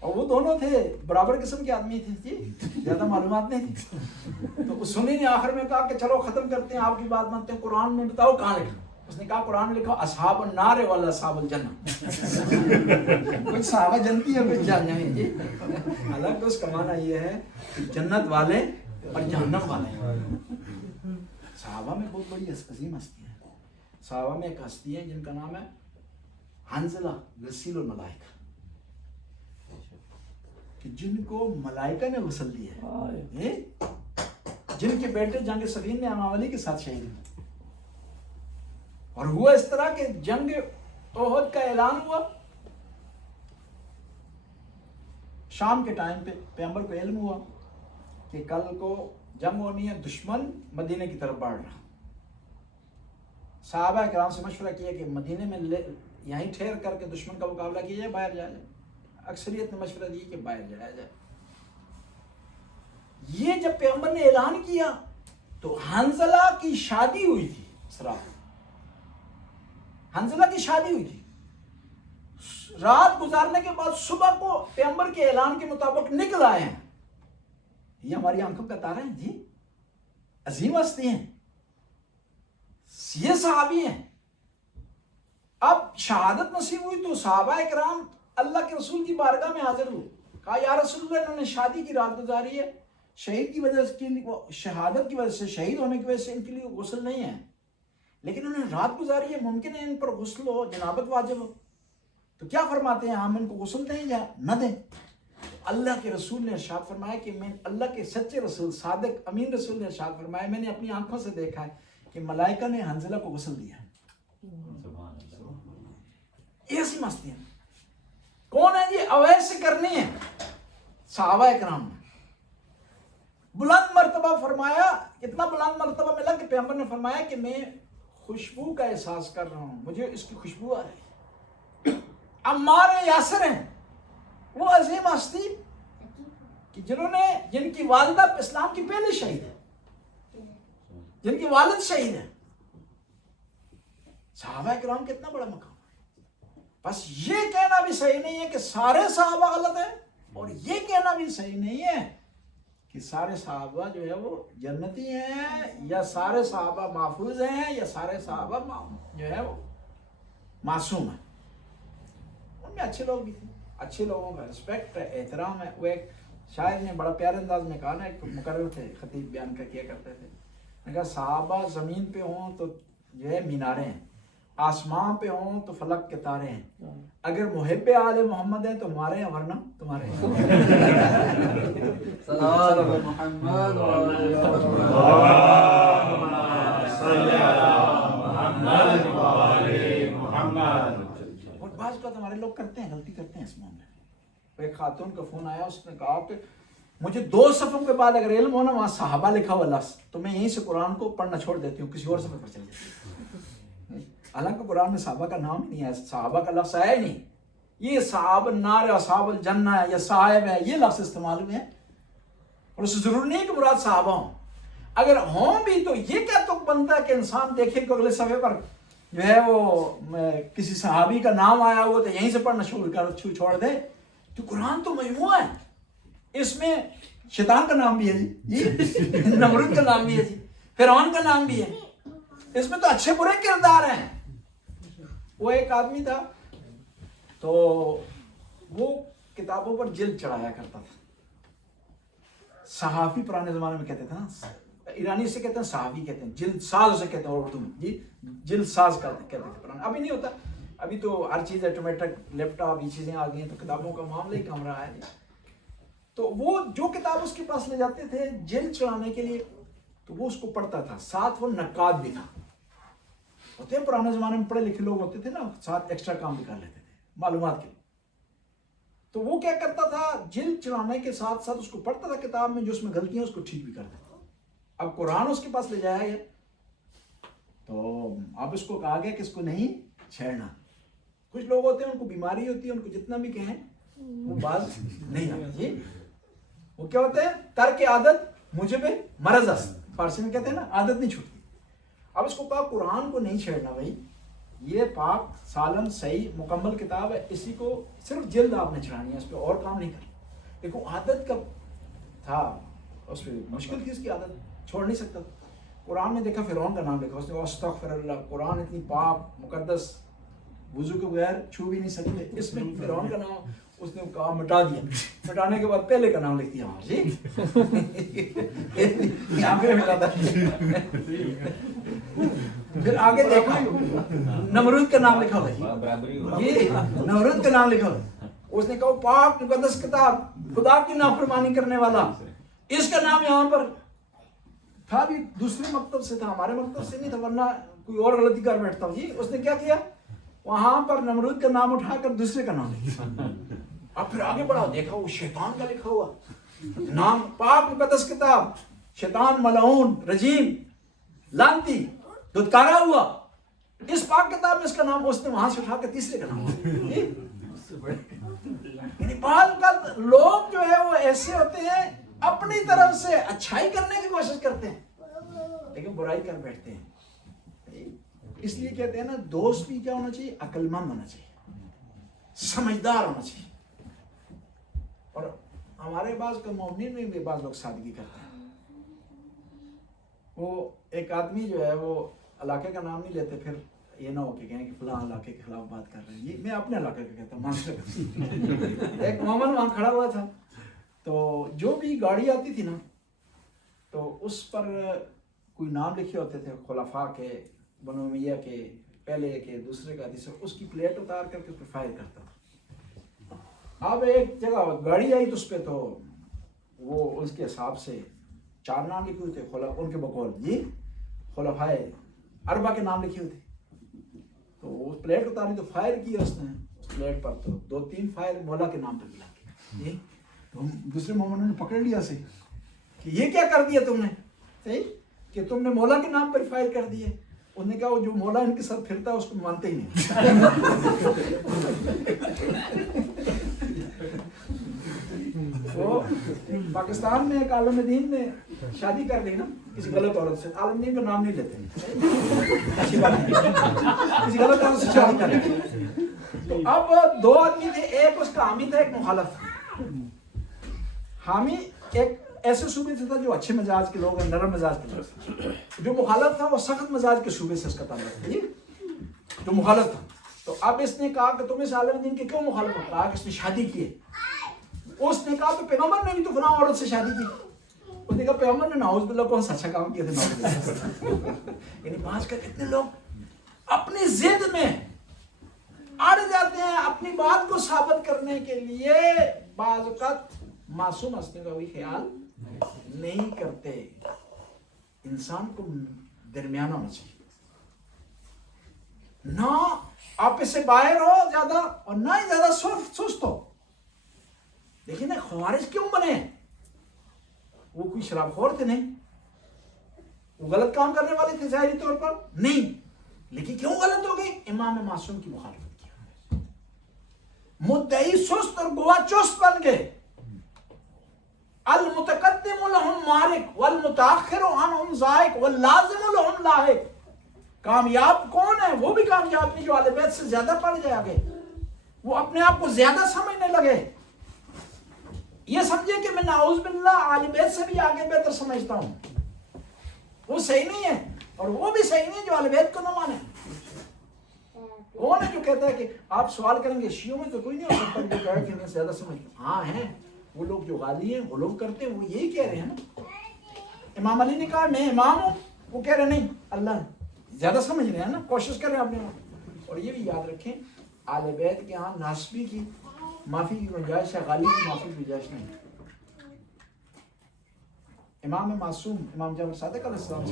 اور وہ دونوں تھے برابر قسم کے آدمی تھے جی، زیادہ معلومات نہیں تھی. تو سنی نے آخر میں کہا کہ چلو ختم کرتے ہیں، آپ کی بات مانتے ہیں، قرآن میں بتاؤ کہاں لکھا. اس نے کہا قرآن میں لکھا اصحاب النار والا اصحاب الجنہ. کچھ صحابہ جنتی ہے، کچھ جہنمی جی. حالانکہ اس کا معنی یہ ہے کہ جنت والے اور جہنم والے. صحابہ میں بہت بڑی عظیم ہستی ہیں. صحابہ میں ایک ہستی ہے جن کا نام ہے حنظلہ غسیل الملائکہ، کہ جن کو ملائکہ نے غسل دیا ہے، جن کے بیٹے جنگ صفین میں امام علی کے ساتھ شہید ہوئے. اور ہوا اس طرح کہ جنگ احد کا اعلان ہوا، شام کے ٹائم پہ پیغمبر کو علم ہوا کہ کل کو جنگ ہونی ہے، دشمن مدینے کی طرف بڑھ رہا۔ صحابہ کرام سے مشورہ کیا کہ مدینے میں یہیں ٹھہر کر کے دشمن کا مقابلہ کیا جائے، باہر جایا جائے۔ اکثریت نے مشورہ دی کہ باہر جایا جائے۔ یہ جب پیغمبر نے اعلان کیا تو حنظلہ کی شادی ہوئی تھی، حنظلہ کی شادی ہوئی تھی، رات گزارنے کے بعد صبح کو پیغمبر کے اعلان کے مطابق نکل آئے ہیں۔ یہ ہماری آنکھوں کا تارا ہیں جی، عظیم ہستی ہیں، یہ صحابی ہیں۔ اب شہادت نصیب ہوئی تو صحابہ کرام اللہ کے رسول کی بارگاہ میں حاضر ہوئے، کہا یا رسول اللہ انہوں نے شادی کی رات گزاری ہے، شہید کی وجہ سے، شہادت کی وجہ سے، شہید ہونے کی وجہ سے ان کے لیے غسل نہیں ہے، لیکن انہوں نے رات گزاری ہے، ممکن ہے ان پر غسل ہو، جنابت واجب ہو، تو کیا فرماتے ہیں ہم ان کو غسل دیں یا نہ دیں؟ اللہ کے رسول نے ارشاد فرمایا کہ میں اللہ کے سچے رسول صادق امین رسول نے ارشاد فرمایا میں نے اپنی آنکھوں سے دیکھا ہے کہ ملائکہ نے حنظلہ کو غسل دیا ہے۔ ایسی مستی ہیں کون ہے یہ؟ اویس سے کرنی ہے صحابہ کرام نے۔ بلند مرتبہ فرمایا، اتنا بلند مرتبہ ملا کہ پیغمبر نے فرمایا کہ میں خوشبو کا احساس کر رہا ہوں، مجھے اس کی خوشبو آ رہی ہے۔ عمار یاسر ہیں وہ عظیم ہستی کہ جن کی والدہ اسلام کی پہلی شہید ہے، جن کی والد شہید ہے۔ صحابہ کرام کتنا بڑا مقام ہے۔ بس یہ کہنا بھی صحیح نہیں ہے کہ سارے صحابہ غلط ہیں، اور یہ کہنا بھی صحیح نہیں ہے کہ سارے صحابہ جو ہے وہ جنتی ہیں، یا سارے صحابہ محفوظ ہیں، یا سارے صحابہ جو ہے وہ معصوم ہیں۔ ان میں اچھے لوگ بھی تھے، اچھے لوگوں کا رسپیکٹ ہے، احترام ہے۔ وہ ایک شاعر نے بڑا پیارے انداز میں کہا نا، ایک مقرر تھے خطیب بیان کا کیا کرتے تھے، نے کہا صحابہ زمین پہ ہوں تو جو ہے میناریں ہیں، آسمان پہ ہوں تو فلک کے تارے ہیں، اگر محب آل محمد ہیں تو ہمارے ہیں ورنہ تمہارے ہیں۔ اور بعض بات ہمارے لوگ کرتے ہیں، غلطی کرتے ہیں اس معاملے میں۔ ایک خاتون کا فون آیا، اس نے کہا کہ مجھے 2 صفحوں کے بعد اگر علم ہونا وہاں صحابہ لکھا ہوا لفظ تو میں یہیں سے قرآن کو پڑھنا چھوڑ دیتی ہوں، کسی اور صفحے پر چل جاتی ہوں۔ حالانکہ قرآن میں صحابہ کا نام نہیں ہے، صحابہ کا لفظ آیا ہی نہیں۔ یہ صحاب النار، اصحاب الجنہ ہے، یا صاحب ہے، یہ لفظ استعمال ہوئے ہیں، اور اس سے ضروری نہیں کہ مراد صحابہ ہوں۔ اگر ہوں بھی تو یہ کیا تو بنتا ہے کہ انسان دیکھے کہ اگلے صفحے پر جو ہے وہ کسی صحابی کا نام آیا ہوا تو یہیں سے پڑھنا چھوڑ دے۔ تو قرآن تو مجموعہ ہے، اس میں شیطان کا نام بھی ہے جی، نمرود کا نام بھی ہے جی، فرعون کا نام بھی ہے، اس میں تو اچھے برے کردار ہیں۔ وہ ایک آدمی تھا تو وہ کتابوں پر جلد چڑھایا کرتا تھا، صحافی پرانے زمانے میں کہتے تھے نا، ایرانی سے کہتے ہیں صحافی، کہتے ہیں جلد ساز اسے کہتے ہیں اردو میں جی، جلد ساز کہتے تھے پرانے، ابھی نہیں ہوتا، ابھی تو ہر چیز آٹومیٹک، لیپ ٹاپ یہ چیزیں آ گئی ہیں تو کتابوں کا معاملہ ہی کم رہا ہے۔ تو وہ جو کتاب اس کے پاس لے جاتے تھے جلد چڑھانے کے لیے تو وہ اس کو پڑھتا تھا، ساتھ وہ نقاد بھی تھا، ہوتے ہیں پرانے زمانے میں پڑھے لکھے لوگ ہوتے تھے نا، ساتھ ایکسٹرا کام بھی کر لیتے تھے معلومات کے لیے۔ تو وہ کیا کرتا تھا، جلد چڑھانے کے ساتھ ساتھ اس کو پڑھتا تھا کتاب میں، جو اس میں غلطیاں اس کو ٹھیک بھی کر دیتا۔ اب قرآن اس کے پاس لے جایا گیا تو اب اس کو کہا گیا کہ اس کو نہیں چھیڑنا۔ کچھ لوگ ہوتے ہیں ان کو بیماری ہوتی ہے، ان کو جتنا بھی کہیں وہ باز نہیں آتا جی، وہ کیا ہوتے ہیں ترک عادت مجھب مرض است، فارسی میں کہتے ہیں نا عادت نہیں چھوٹتی۔ اب اس کو کہا قرآن کو نہیں چھیڑنا بھائی، یہ پاک سالم صحیح مکمل کتاب ہے، اسی کو صرف جلد آپ نے چڑھانی ہے، اس پہ اور کام نہیں کرنا۔ دیکھو عادت کا تھا، اس پہ مشکل تھی، اس کی عادت چھوڑ نہیں سکتا۔ قرآن میں دیکھا فرعون کا نام لکھا، اس نے استغفر اللہ، قرآن اتنی پاک مقدس، وضو کے بغیر چھو بھی نہیں سکتے، اس میں فرعون کا نام اس نے کہا مٹا دیا، مٹانے کے بعد پہلے کا نام لکھ دیا وہاں جی، یہاں پہ مٹا تھا۔ پھر آگے دیکھا نمرود کا نام لکھا ہوا جی، نمرود کا نام لکھا ہوا، اس نے کہا پاک مقدس کتاب، خدا کی نافرمانی کرنے والا، اس کا نام یہاں پر تھا بھی دوسرے مکتب سے تھا، ہمارے مکتب سے نہیں تھا، ورنہ کوئی اور غلطی کر بیٹھتا ہوں. جی اس نے کیا کیا, وہاں پر نمرود کا نام اٹھا کر دوسرے کا نام لکھا. اب پھر آگے بڑھا, دیکھا وہ شیطان کا لکھا ہوا نام, پاک مقدس کتاب, شیطان ملعون رجیم لعنتی دھتکارا ہوا, اس پاک کتاب میں اس کا نام, اس نے وہاں سے اٹھا کے تیسرے کا نام. یعنی بعض اوقات لوگ جو ہے وہ ایسے ہوتے ہیں اپنی طرف سے اچھائی کرنے کی کوشش کرتے ہیں لیکن برائی کر بیٹھتے ہیں. اس لیے کہتے ہیں نا, دوست بھی کیا ہونا چاہیے, عقل مند ہونا چاہیے, سمجھدار ہونا چاہیے. اور ہمارے بعض مومنین میں بھی بعض لوگ سادگی کرتے ہیں. وہ ایک آدمی جو ہے وہ علاقے کا نام نہیں لیتے, پھر یہ نہ ہو کہ کہیں کہ فلاں علاقے کے خلاف بات کر رہے ہیں. یہ میں اپنے علاقے کا کہتا ہوں, معاشرے کا. ایک مومن وہاں کھڑا ہوا تھا, تو جو بھی گاڑی آتی تھی نا تو اس پر کوئی نام لکھے ہوتے تھے, خلفاء کے, بنو امیہ کے, پہلے کے, دوسرے کا, تیسرے, اس کی پلیٹ اتار کر کے اس پہ فائر کرتا تھا. اب ایک جگہ گاڑی آئی تو اس پہ تو وہ اس کے حساب سے 4 نام لکھے ہوئے تھے ان کے بقول, جی خلفائے اربع کے نام لکھے ہوئے تھے. تو وہ پلیٹ اتاری تو فائر کیا اس نے اس پلیٹ پر, تو 2-3 فائر مولا کے نام پہ ملا کے. تو دوسرے مومنوں نے پکڑ لیا سے کہ یہ کیا کر دیا تم نے, صحیح کہ تم نے مولا کے نام پر فائر کر دیے. انہوں نے کہا وہ جو مولا ان کے ساتھ پھرتا ہے اس کو مانتے ہی نہیں. تو پاکستان میں ایک عالم دین نے شادی کر لی نا کسی غلط عورت سے, عالم دین کا نام نہیں لیتے, اچھی بات نہیں, کسی غلط عورت سے شادی کر لی. تو اب 2 آدمی تھے, ایک اس کا حامی تھا, ایک مخالف تھا. حامی ایک ایسے صوبے سے تھا جو اچھے مزاج کے لوگ ہیں, نرم مزاج کے لوگ. جو مخالف تھا وہ سخت مزاج کے صوبے سے اس کا تعلق تھا, جو مخالف تھا. تو اب اس نے کہا کہ تم اس عالم دین کے کیوں مخالف ہو؟ کہا کہ اس نے شادی کی ہے. اس نے کہا تو پیغمبر نے بھی تو فلاں عورت سے شادی کی. اس نے کہا پیغمبر نے نعوذ باللہ کون سا اچھا کام کیا تھا. یعنی بعض کا کتنے لوگ اپنی ضد میں اڑ جاتے ہیں, اپنی بات کو ثابت کرنے کے لیے بعض اوقات معصوم ہستی کا بھی خیال نہیں کرتے. انسان کو درمیانہ ہونا چاہیے, نہ آپ سے باہر ہو زیادہ اور نہ ہی زیادہ سست ہو. لیکن خوارج کیوں بنے؟ وہ کوئی شراب خور تھے نہیں, وہ غلط کام کرنے والے تھے ظاہری طور پر نہیں, لیکن کیوں غلط ہو گئی؟ امام معصوم کی مخالفت کی. مدعی سست اور گواہ چست بن گئے. المتقدم لهم مارک والمتاخر عنهم ذائق واللازم لهم لاحق. کامیاب کون ہے؟ وہ بھی کامیاب نہیں جو اہل بیت سے زیادہ پڑھ گئے آگے. وہ اپنے آپ کو زیادہ سمجھنے لگے, یہ سمجھے کہ میں نعوذ باللہ اہل بیت سے بھی آگے بہتر سمجھتا ہوں. وہ صحیح نہیں ہے, اور وہ بھی صحیح نہیں جو اہل بیت کو نہ مانے. کون ہے جو کہتا ہے کہ آپ سوال کریں گے شیعوں میں تو کوئی نہیں ہو سکتا جو کہے کہ میں زیادہ سمجھتا ہوں. ہاں ہیں وہ لوگ جو غالی ہیں, وہ لوگ کرتے ہیں, وہ یہی کہہ رہے ہیں نا. امام علی نے کہا میں امام ہوں, وہ کہہ رہے نہیں اللہ زیادہ سمجھ رہے ہیں نا, کوشش کر رہے ہیں اپنے. اور یہ بھی یاد رکھیں اہل بیت کے ہاں ناسبی کی معافی کی گنجائش ہے, غالی کی معافی کی گنجائش نہیں. امام معصوم امام جعفر صادق علیہ السلام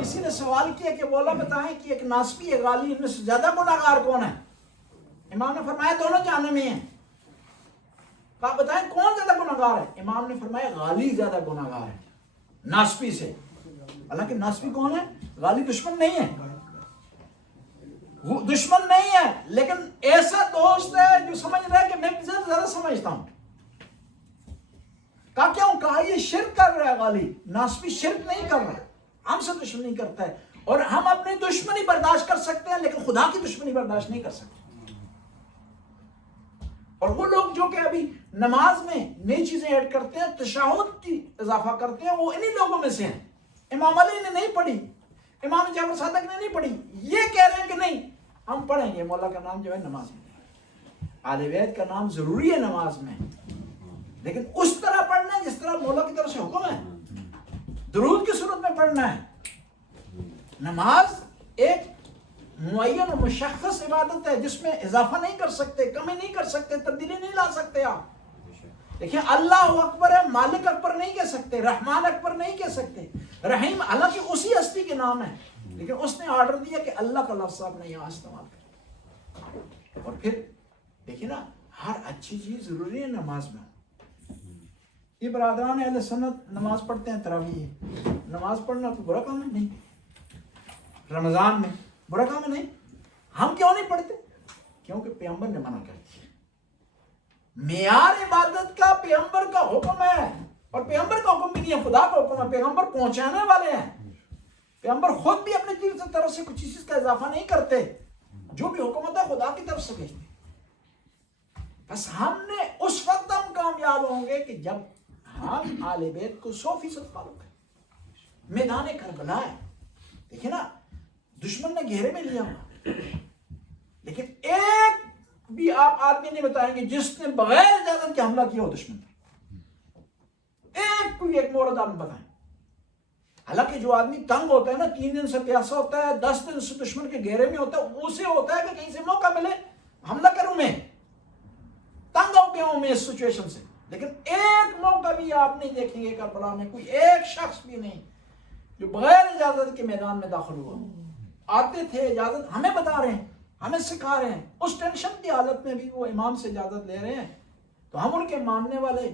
کسی نے سوال کیا کہ مولا بتائیں کہ ایک ناسبی ایک غالی ان میں سے زیادہ گناہگار کون ہے؟ امام نے فرمایا دونوں جہنم میں ہیں. کہا بتائیں کون زیادہ گناہگار ہے؟ امام نے فرمایا غالی زیادہ گناہگار ہے ناسبی سے. حالانکہ ناسبی کون ہے؟ غالی دشمن نہیں ہے, وہ دشمن نہیں ہے, لیکن ایسا دوست ہے جو سمجھ رہا ہے کہ میں زیادہ سمجھتا ہوں. کہا کیوں؟ کہا یہ شرک کر رہا ہے غالی. ناسبی شرک نہیں کر رہا ہے, ہم سے دشمنی کرتا ہے, اور ہم اپنی دشمنی برداشت کر سکتے ہیں لیکن خدا کی دشمنی برداشت نہیں کر سکتے. اور وہ لوگ جو کہ ابھی نماز میں نئی چیزیں ایڈ کرتے ہیں, تشہد کی اضافہ کرتے ہیں, وہ انہی لوگوں میں سے ہیں. امام علی نے نہیں پڑھی, امام جعفر صادق نے نہیں پڑھی, یہ کہہ رہے ہیں کہ نہیں ہم پڑھیں گے. مولا کا نام جو ہے نماز میں, اہل بیت کا نام ضروری ہے نماز میں, لیکن اس طرح پڑھنا ہے جس طرح مولا کی طرف سے حکم ہے. درود کی صورت میں پڑھنا ہے. نماز ایک معین و مشخص عبادت ہے جس میں اضافہ نہیں کر سکتے, کمی نہیں کر سکتے, تبدیلی نہیں لا سکتے آپ. دیکھیں اللہ اکبر ہے، مالک اکبر نہیں کہہ سکتے، رحمان اکبر نہیں کہہ سکتے، رحیم حالانکہ اسی ہستی کے نام ہے، لیکن اس نے آرڈر دیا کہ اللہ کا لفظ آپ نے یہاں استعمال کریں۔ اور پھر دیکھیں نا، ہر اچھی چیز ضروری ہے نماز میں۔ یہ برادران اہل سنت نماز پڑھتے ہیں تراویح، نماز پڑھنا تو برا کام ہے نہیں، رمضان میں برا کام ہے نہیں۔ ہم کیوں نہیں پڑھتے؟ کیونکہ پیغمبر نے منع کر دیا۔ معیار عبادت کا پیغمبر کا حکم ہے، اور پیغمبر کا حکم بھی نہیں ہے، خدا کا حکم ہے، پیغمبر پہنچانے والے ہیں۔ پیغمبر خود بھی اپنے دل سے طرف سے کچھ چیز کا اضافہ نہیں کرتے، جو بھی حکم ہوتا ہے خدا کی طرف سے بھیجتے۔ بس ہم نے اس وقت ہم کامیاب ہوں گے کہ جب ہم آل بیت کو 100% فالو کریں۔ میدان کربلا ہے، دیکھیں نا، دشمن نے گھیرے میں لیا ہوا، لیکن ایک بھی آپ آدمی نہیں بتائیں گے جس نے بغیر اجازت کے حملہ کیا ہو دشمن پر، ایک مورد آپ بتائیں۔ حالانکہ جو آدمی تنگ ہوتا ہے نا، 3 دن سے پیاسا ہوتا ہے، 10 دن سے دشمن کے گھیرے میں ہوتا ہے، اسے ہوتا ہے کہ کہیں سے موقع ملے حملہ کروں میں، تنگ ہو گیا ہوں میں اس سچویشن سے۔ لیکن ایک موقع بھی آپ نہیں دیکھیں گے کربلا میں، کوئی ایک شخص بھی نہیں جو بغیر اجازت کے میدان میں داخل ہوا۔ آتے تھے اجازت، ہمیں بتا رہے ہیں، ہمیں سکھا رہے ہیں، اس ٹینشن کی حالت میں بھی وہ امام سے اجازت لے رہے ہیں، تو ہم ان کے ماننے والے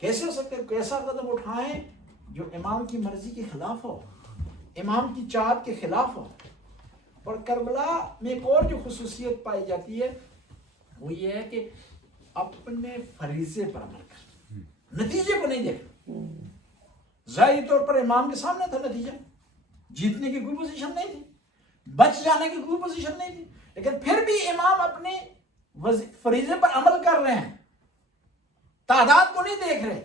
کیسے ہو سکتے، کیسا قدم اٹھائیں جو امام کی مرضی کے خلاف ہو، امام کی چاہت کے خلاف ہو۔ اور کربلا میں ایک اور جو خصوصیت پائی جاتی ہے وہ یہ ہے کہ اپنے فریضے پر عمل کر، نتیجے کو نہیں دیکھ۔ ظاہری طور پر امام کے سامنے تھا نتیجہ، جیتنے کی کوئی پوزیشن نہیں تھی، بچ جانے کی کوئی پوزیشن نہیں تھی، لیکن پھر بھی امام اپنے فریضے پر عمل کر رہے ہیں۔ تعداد کو نہیں دیکھ رہے،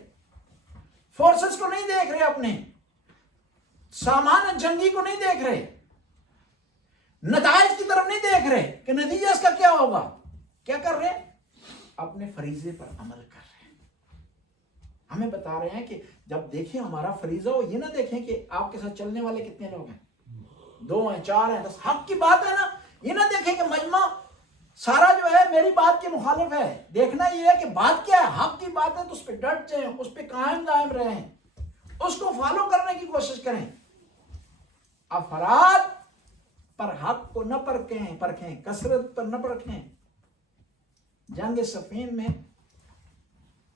فورسز کو نہیں دیکھ رہے، اپنے سامان جنگی کو نہیں دیکھ رہے، نتائج کی طرف نہیں دیکھ رہے کہ نتیجہ اس کا کیا ہوگا۔ کیا کر رہے ہیں؟ اپنے فریضے پر عمل کر رہے ہیں۔ ہمیں بتا رہے ہیں کہ جب دیکھیں ہمارا فریضہ ہو، یہ نہ دیکھیں کہ آپ کے ساتھ چلنے والے کتنے لوگ ہیں، 2 ہیں، 4 ہیں، 10۔ حق کی بات ہے نا، یہ نہ دیکھیں کہ مجمع سارا جو ہے میری بات کے مخالف ہے۔ دیکھنا یہ ہے کہ بات کیا ہے، حق کی بات ہے تو اس پہ ڈٹ جائیں، اس پہ قائم دائم رہیں، اس کو فالو کرنے کی کوشش کریں۔ افراد پر حق کو نہ پرکھیں، کثرت پر نہ پرکھیں۔ جنگ صفین میں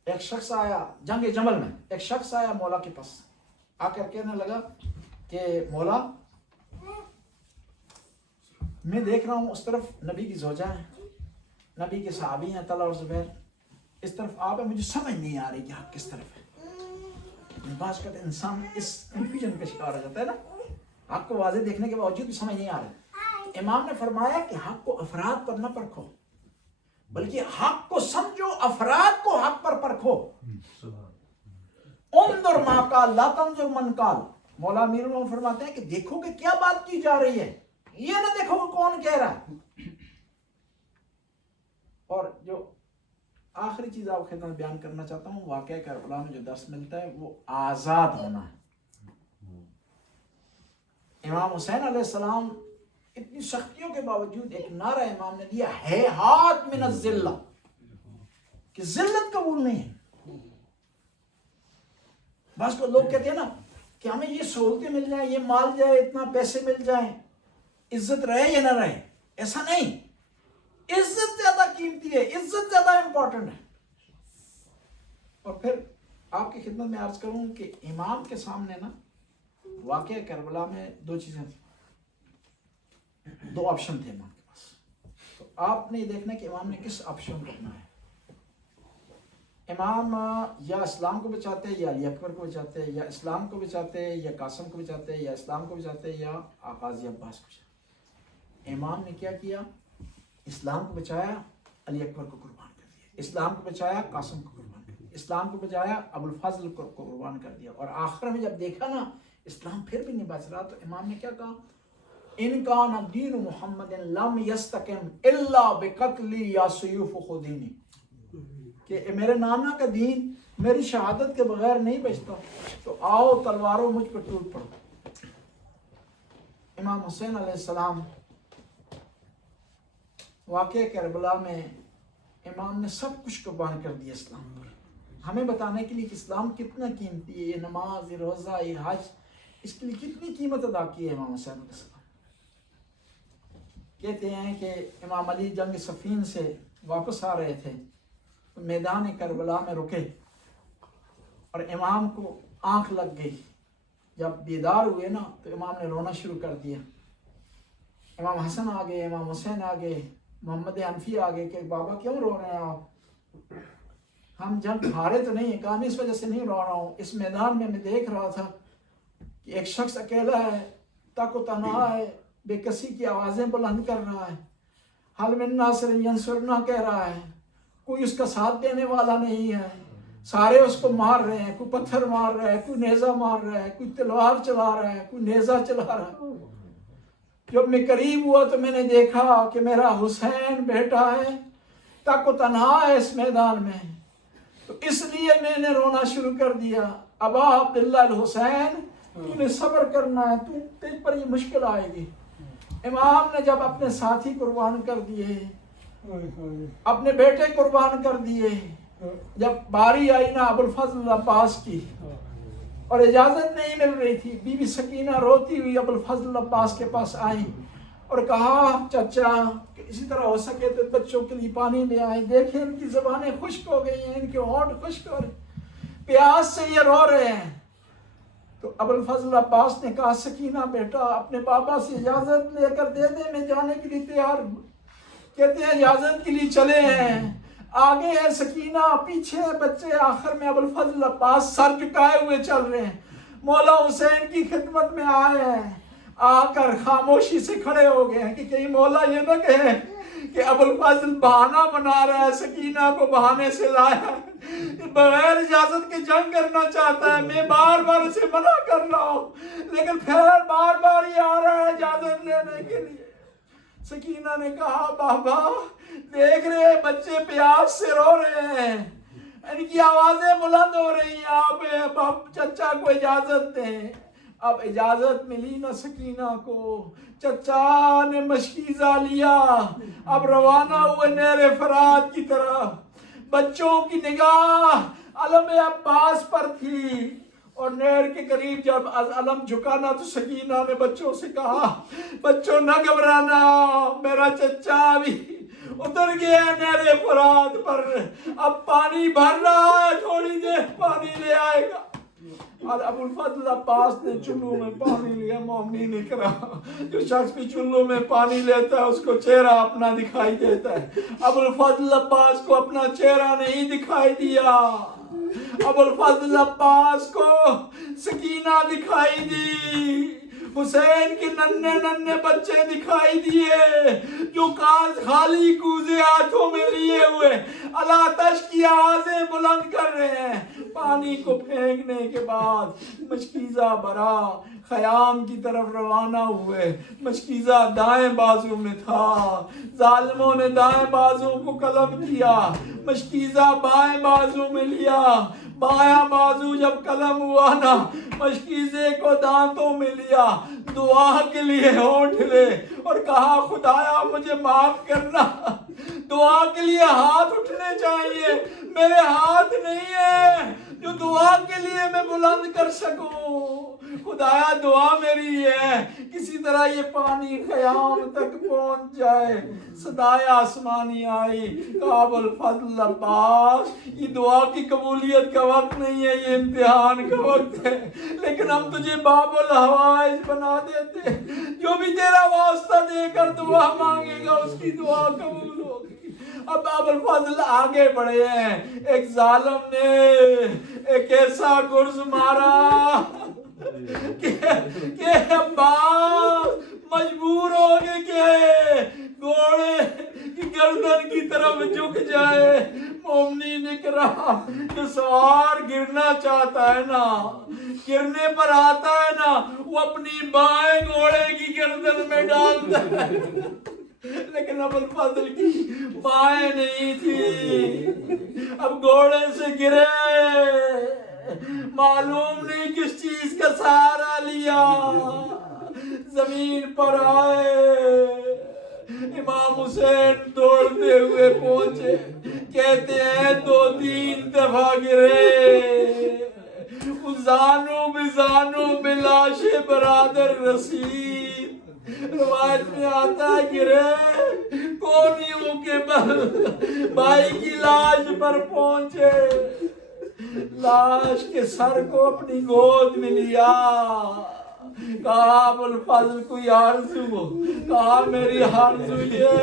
ایک شخص آیا، جنگ جمل میں ایک شخص آیا مولا کے پاس، آ کر کہنے لگا کہ مولا، میں دیکھ رہا ہوں اس طرف نبی کی زوجہ ہے، نبی کے صحابی ہیں طلحہ اور زبیر، اس طرف آپ ہیں، مجھے سمجھ نہیں آ رہی کہ حق کس طرف ہے۔ بعض کا انسان اس کنفیوژن کا شکار ہو جاتا ہے نا، حق کو واضح دیکھنے کے باوجود بھی سمجھ نہیں آ رہا۔ امام نے فرمایا کہ حق کو افراد پر نہ پرکھو، بلکہ حق کو سمجھو، افراد کو حق پر پرکھو۔ انظر ما قال لا تنظر من قال۔ مولا امیر المومنین فرماتے ہیں کہ دیکھو کہ کیا بات کی جا رہی ہے، یہ نہ دیکھو کہ کون کہہ رہا ہے۔ اور جو آخری چیز آپ خدمت بیان کرنا چاہتا ہوں، واقعہ کربلا میں جو درس ملتا ہے وہ آزاد ہونا ہے۔ امام حسین علیہ السلام اتنی سختیوں کے باوجود ایک نعرہ امام نے دیا، ہیہات من الذلہ، کہ ذلت قبول نہیں ہے۔ بعض کو لوگ کہتے ہیں نا کہ ہمیں یہ سہولتیں مل جائیں، یہ مال جائے، اتنا پیسے مل جائیں، عزت رہے یا نہ رہے، ایسا نہیں۔ عزت زیادہ قیمتی ہے، عزت زیادہ امپورٹنٹ ہے۔ اور پھر آپ کی خدمت میں عرض کروں کہ امام کے سامنے نا واقعہ کربلا میں 2 چیزیں تھیں، 2 آپشن تھے امام کے پاس، تو آپ نے یہ دیکھنا کہ امام نے کس آپشن کو اپنایا ہے۔ امام یا اسلام کو بچاتے یا علی اکبر کو بچاتے، یا اسلام کو بچاتے یا قاسم کو بچاتے، یا اسلام کو بچاتے یا غازی عباس کو بچاتے۔ امام نے کیا کیا؟ اسلام کو بچایا، علی اکبر کو قربان کر دیا، اسلام کو بچایا، قاسم کو قربان کر دیا، اسلام کو بچایا، ابو الفضل کو قربان کر دیا۔ اور آخر میں جب دیکھا نا اسلام پھر بھی نہیں بچ رہا، تو امام نے کیا کہا؟ ان کان دین محمد لم یستقم الا بقتلی یا سیوف خودینی، کہ میرے نانا کا دین میری شہادت کے بغیر نہیں بچتا، تو آؤ تلواروں مجھ پر ٹوٹ پڑو۔ امام حسین علیہ السلام واقعہ کربلا میں امام نے سب کچھ قربان کر دیا اسلام پر، ہمیں بتانے کے لیے کہ اسلام کتنا قیمتی ہے، یہ نماز، یہ روزہ، یہ حج، اس کے لیے کتنی قیمت ادا کی ہے امام حسین علیہ السلام۔ کہتے ہیں کہ امام علی جنگ صفین سے واپس آ رہے تھے تو میدان کربلا میں رکے اور امام کو آنکھ لگ گئی۔ جب بیدار ہوئے نا تو امام نے رونا شروع کر دیا۔ امام حسن آ گئے، امام حسین آ گئے، محمد حنفی آ گئے کہ بابا کیوں رو رہے ہیں آپ؟ ہم جنگ ہارے تو نہیں ہیں۔ کہا اس وجہ سے نہیں رو رہا ہوں، اس میدان میں دیکھ رہا تھا کہ ایک شخص اکیلا ہے، تک و تنہا ہے، بے کسی کی آوازیں بلند کر رہا ہے، حل من ناصر ینصرنا کہہ رہا ہے، کوئی اس کا ساتھ دینے والا نہیں ہے، سارے اس کو مار رہے ہیں، کوئی پتھر مار رہا ہے، کوئی نیزہ مار رہا ہے، کوئی تلوار چلا رہا ہے، کوئی نیزہ چلا رہا ہے۔ جب میں قریب ہوا تو میں نے دیکھا کہ میرا حسین بیٹا ہے، تک و تنہا ہے اس میدان میں، تو اس لیے میں نے رونا شروع کر دیا۔ ابا عبداللہ الحسین، تو نے صبر کرنا ہے، تجھ پر یہ مشکل آئے گی۔ امام نے جب اپنے ساتھی قربان کر دیے، اپنے بیٹے قربان کر دیے، جب باری آئی نا ابوالفضل عباس کی اور اجازت نہیں مل رہی تھی، بی بی سکینہ روتی ہوئی ابوالفضل عباس کے پاس آئی اور کہا چچا کہ اسی طرح ہو سکے تو بچوں کے لیے پانی لے آئیں، دیکھیں ان کی زبانیں خشک ہو گئی ہیں، ان کے ہونٹ خشک ہو رہے، پیاس سے یہ رو رہے ہیں۔ تو ابوالفضل عباس نے کہا سکینہ بیٹا اپنے بابا سے اجازت لے کر دے دے، میں جانے کے لیے تیار ہوں۔ کہتے ہیں اجازت کے لیے چلے ہیں، آگے ہے سکینہ، پیچھے ہے بچے، آخر میں ابوالفضل عباس سر جھکائے ہوئے چل رہے ہیں، مولا حسین کی خدمت میں آئے ہیں، آ کر خاموشی سے کھڑے ہو گئے ہیں کہ کہیں مولا یہ نہ کہیں کہ ابوالفضل بہانہ بنا رہا ہے، سکینہ کو بہانے سے لایا ہے، بغیر اجازت کے جنگ کرنا چاہتا ہے، میں بار بار اسے منع کر رہا ہوں لیکن پھر بار بار ہی آ رہا ہے اجازت لینے کے لیے۔ سکینہ نے کہا بابا دیکھ رہے بچے پیاس سے رو رہے ہیں، ان کی آوازیں بلند ہو رہی ہیں، آپ چچا کو اجازت دیں۔ اب اجازت ملی نہ سکینہ کو، چچا نے مشکیزہ لیا، اب روانہ ہوئے نہر فرات کی طرف۔ بچوں کی نگاہ علم عباس پر تھی اور نہر کے قریب جب علم جھکانا تو سکینہ نے بچوں سے کہا بچوں نہ گھبرانا، میرا چچا بھی اتر گیا نہر فرات پر، اب پانی بھر رہا ہے، تھوڑی دیر پانی لے آئے گا۔ اور ابوالفضل عباس نے چلو میں پانی لیا، مومنین اکرام، جو شخص بھی چلو میں پانی لیتا ہے اس کو چہرہ اپنا دکھائی دیتا ہے۔ ابوالفضل عباس کو اپنا چہرہ نہیں دکھائی دیا، ابوالفضل عباس کو سکینہ دکھائی دی، حسین کے ننھے ننھے بچے دکھائی دیے جو خالی کوزے ہاتھوں میں لیے ہوئے اللہ تش کی آوازیں بلند کر رہے ہیں۔ پانی کو پھینکنے کے بعد مشکیزہ برا خیام کی طرف روانہ ہوئے، مشکیزہ دائیں بازو میں تھا، ظالموں نے دائیں بازو کو قلم کیا، مشکیزہ بائیں بازو میں لیا، بایاں بازو جب قلم ہوا نا مشکیزے کو دانتوں میں لیا، دعا کے لیے ہونٹ لے اور کہا خدایا مجھے معاف کرنا، دعا کے لیے ہاتھ اٹھنے چاہیے، میرے ہاتھ نہیں ہے جو دعا کے لیے میں بلند کر سکوں، خدایا دعا میری ہے کسی طرح یہ پانی خیام تک پہنچ جائے۔ صدائے آسمانی آئی، ابوالفضل عباس یہ دعا کی قبولیت کا وقت نہیں ہے، یہ امتحان کا وقت ہے، لیکن ہم تجھے باب الحوائج بنا دیتے، جو بھی تیرا واسطہ دے کر دعا مانگے گا اس کی دعا قبول ہوگی۔ اب ابوالفضل آگے بڑھے ہیں، ایک ظالم نے ایک ایسا گرز مارا کہ عباس مجبور ہو گئے کہ گھوڑے کی گردن کی طرف جھک جائے۔ مومنین اکرام، جو سوار گرنا چاہتا ہے نا، گرنے پر آتا ہے نا، وہ اپنی بائیں گھوڑے کی گردن میں ڈالتا ہے، لیکن ابوالفضل کی بائیں نہیں تھی، اب گھوڑے سے گرے، معلوم نہیں کس چیز کا سہارا لیا، زمین پر آئے، امام حسین دوڑتے ہوئے پہنچے، کہتے ہیں 2-3 دفعہ گرے، زانو بزانو بلاش برادر رسید، روایت میں آتا ہے گرے کونیوں کے بل بھائی کی لاش پر پہنچے، لاش کے سر کو اپنی گود میں لیا، کہا ابوالفضل کوئی آرزو ہو؟ کہا میری آرزو یہ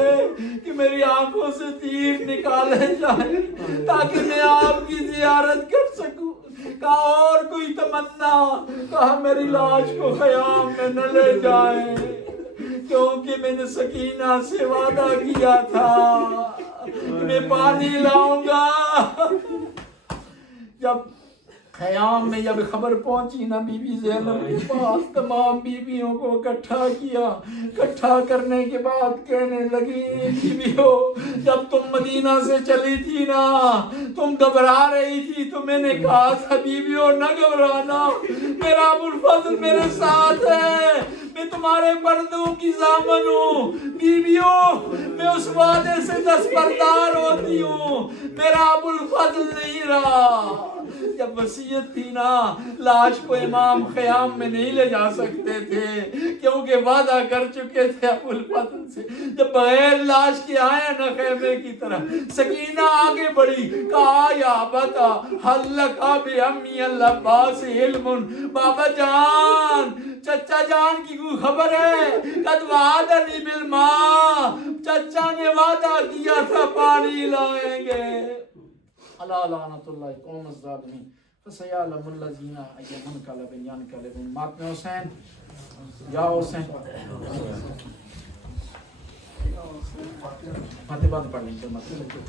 کہ میری آنکھوں سے تیر نکالے جائیں تاکہ میں آپ کی زیارت کر سکوں۔ کہا اور کوئی تمنا؟ کہا میری لاش کو خیام میں نہ لے جائیں کیونکہ میں نے سکینہ سے وعدہ کیا تھا کہ میں پانی لاؤں گا۔ جب خیام میں جب خبر پہنچی نا بی بی زینب کے پاس، تمام بیویوں کو اکٹھا کیا، اکٹھا کرنے کے بعد کہنے لگی بیویوں جب تم مدینہ سے چلی تھی نا تم گھبرا رہی تھی تو میں نے کہا تھا بیویوں نہ گھبرانا، میرا ابوالفضل میرے ساتھ ہے، میں تمہارے پردوں کی ضامن ہوں، بیویوں میں اس وعدے سے دستبردار ہوتی ہوں، میرا ابوالفضل نہیں رہا۔ جب وصیت تھی نا لاش کو امام خیام میں نہیں لے جا سکتے تھے کیونکہ وعدہ کر چکے تھے ابوالفضل سے، جب بغیر لاش کے آئے نا خیمے کی طرح، سکینہ آگے بڑھی، کہا یا بتا حلقہ بے امی العباس علم، بابا جان چچا جان کی کوئی خبر ہے؟ قد وعدنی بالماء، چچا نے وعدہ کیا تھا پانی لائیں گے۔ اللہ لعنت اللہ قوم الظالمین فسیعلم الذین منقلب ینقلبون۔ ماتم حسین جاؤ حسین فاتحہ پڑھ لیں۔